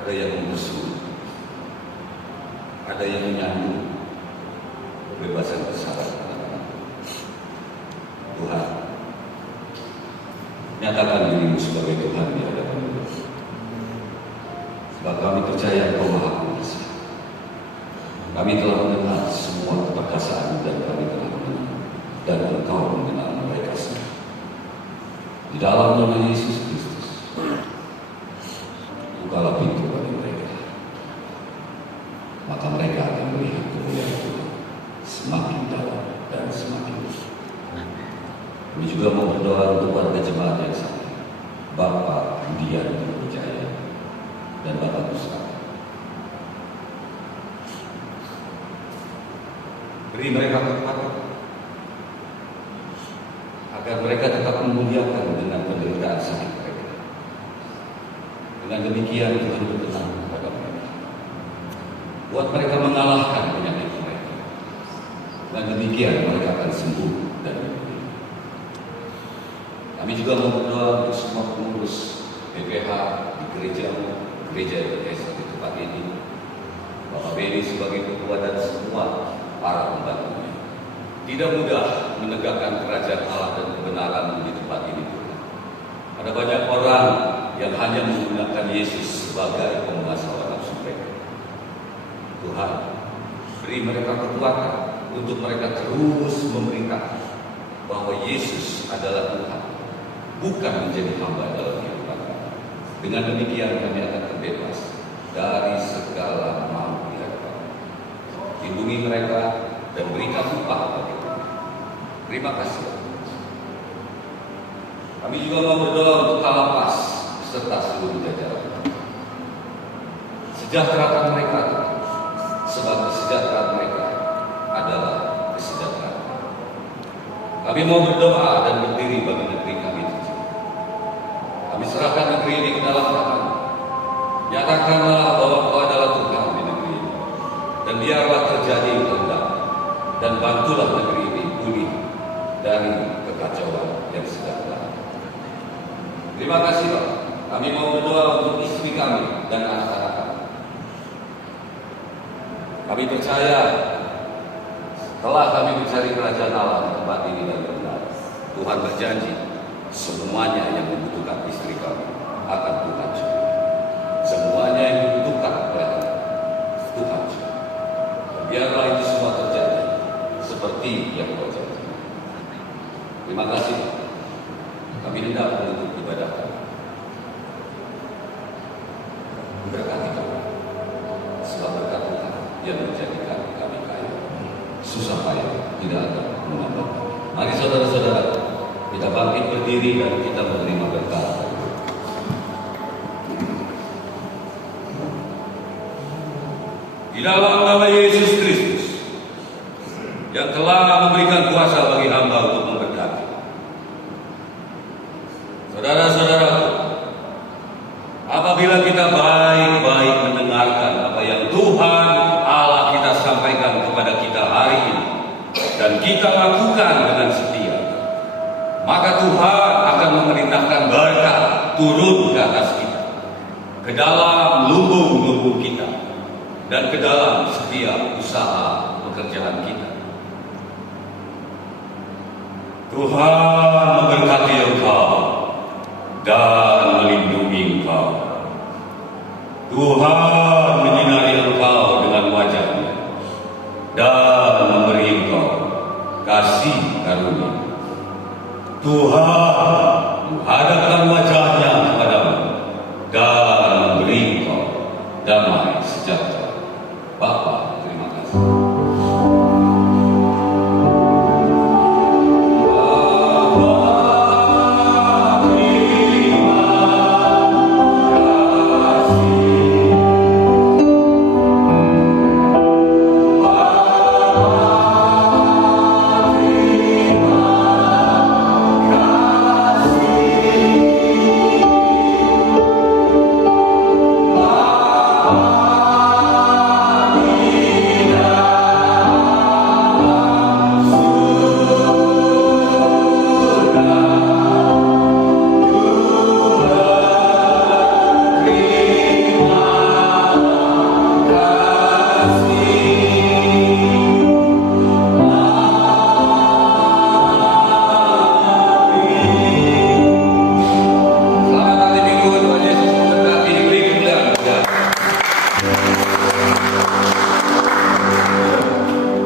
ada yang mengusung, ada yang menyambut kebebasan bersyarat anak-anak. Tuhan, nyatakan dirimu sebagai Tuhan di hadapan Tuhan. Sebab kami percaya Engkau Maha Kuasa. Kami telah mendengar semua keperkasaan dan kami telah mengenal, dan Engkau mengenal mereka semua. Di dalam nama Yesus Kristus, bukalah pintu bagi mereka, maka mereka akan melihat kemuliaan Tuhan semakin dalam dan semakin besar. Kami juga mau berdoa untuk warga jemaat yang sakit, Bapak Dian Wijaya dan Bapak Gustaf. Beri mereka kekuatan agar mereka tetap memuliakan dengan penderitaan sakit mereka. Dengan demikian Tuhan berkenan kepada mereka, buat mereka mengalahkan penyakit mereka. Dengan demikian mereka akan sembuh dan berpulih. Kami juga mau berdoa untuk semua pengurus PPH di gereja Indonesia di tempat ini. Bapak Beni sebagai ketua dan semua para pembantunya. Tidak mudah menegakkan kerajaan Allah dan kebenaran di tempat ini. Ada banyak orang yang hanya menggunakan Yesus sebagai penguasa nafsu mereka. Tuhan, beri mereka kekuatan untuk mereka terus memberitakan bahwa Yesus adalah Tuhan, bukan menjadi hamba dalam kehidupan. Dengan demikian kami akan terbebas dari segala mau pihak. Lindungi mereka dan berikan upah bagi mereka. Terima kasih. Kami juga mau berdoa untuk Kalapas serta seluruh jajaran. Sejahterakan mereka, sebab kesejahteraan mereka adalah kesejahteraan. Kami mau berdoa dan berdiri bagi negeri kami tercinta. Kami serahkan negeri ini ke dalam tangan. Nyatakanlah bahwa Engkau adalah Tuhan di negeri ini, dan biarlah terjadi kehendak, dan bantulah negeri ini pulih dari kekacauan yang sedang terjadi. Terima kasih Pak. Kami mau berdoa untuk istri kami dan anak-anak kami. Kami percaya setelah kami mencari kerajaan Allah di tempat ini dan benar, Tuhan berjanji semuanya yang membutuhkan istri kami akan Tuhan cukup. Semuanya yang dibutuhkan oleh Tuhan cukup. Biarlah itu semua terjadi seperti yang Kau janji. Terima kasih. Kami hendak menutup ibadah kami. Berkati kami, sebab berkat Tuhan yang menjadikan kami kaya. susah payah, tidak ada menambah. Mari saudara-saudara, kita bangkit berdiri dan kita menerima berkat. Di dalam nama Yesus Kristus yang telah memberikan kuasa bagi hamba untuk memberkati. Saudara-saudara, apabila kita baik-baik mendengarkan apa yang Tuhan Allah kita sampaikan kepada kita hari ini dan kita lakukan dengan setia, maka Tuhan akan memerintahkan berkat turun ke atas kita, ke dalam lubung-lubung kita, dan ke dalam setiap usaha pekerjaan kita. Tuhan memberkati engkau dan melindungi engkau. Tuhan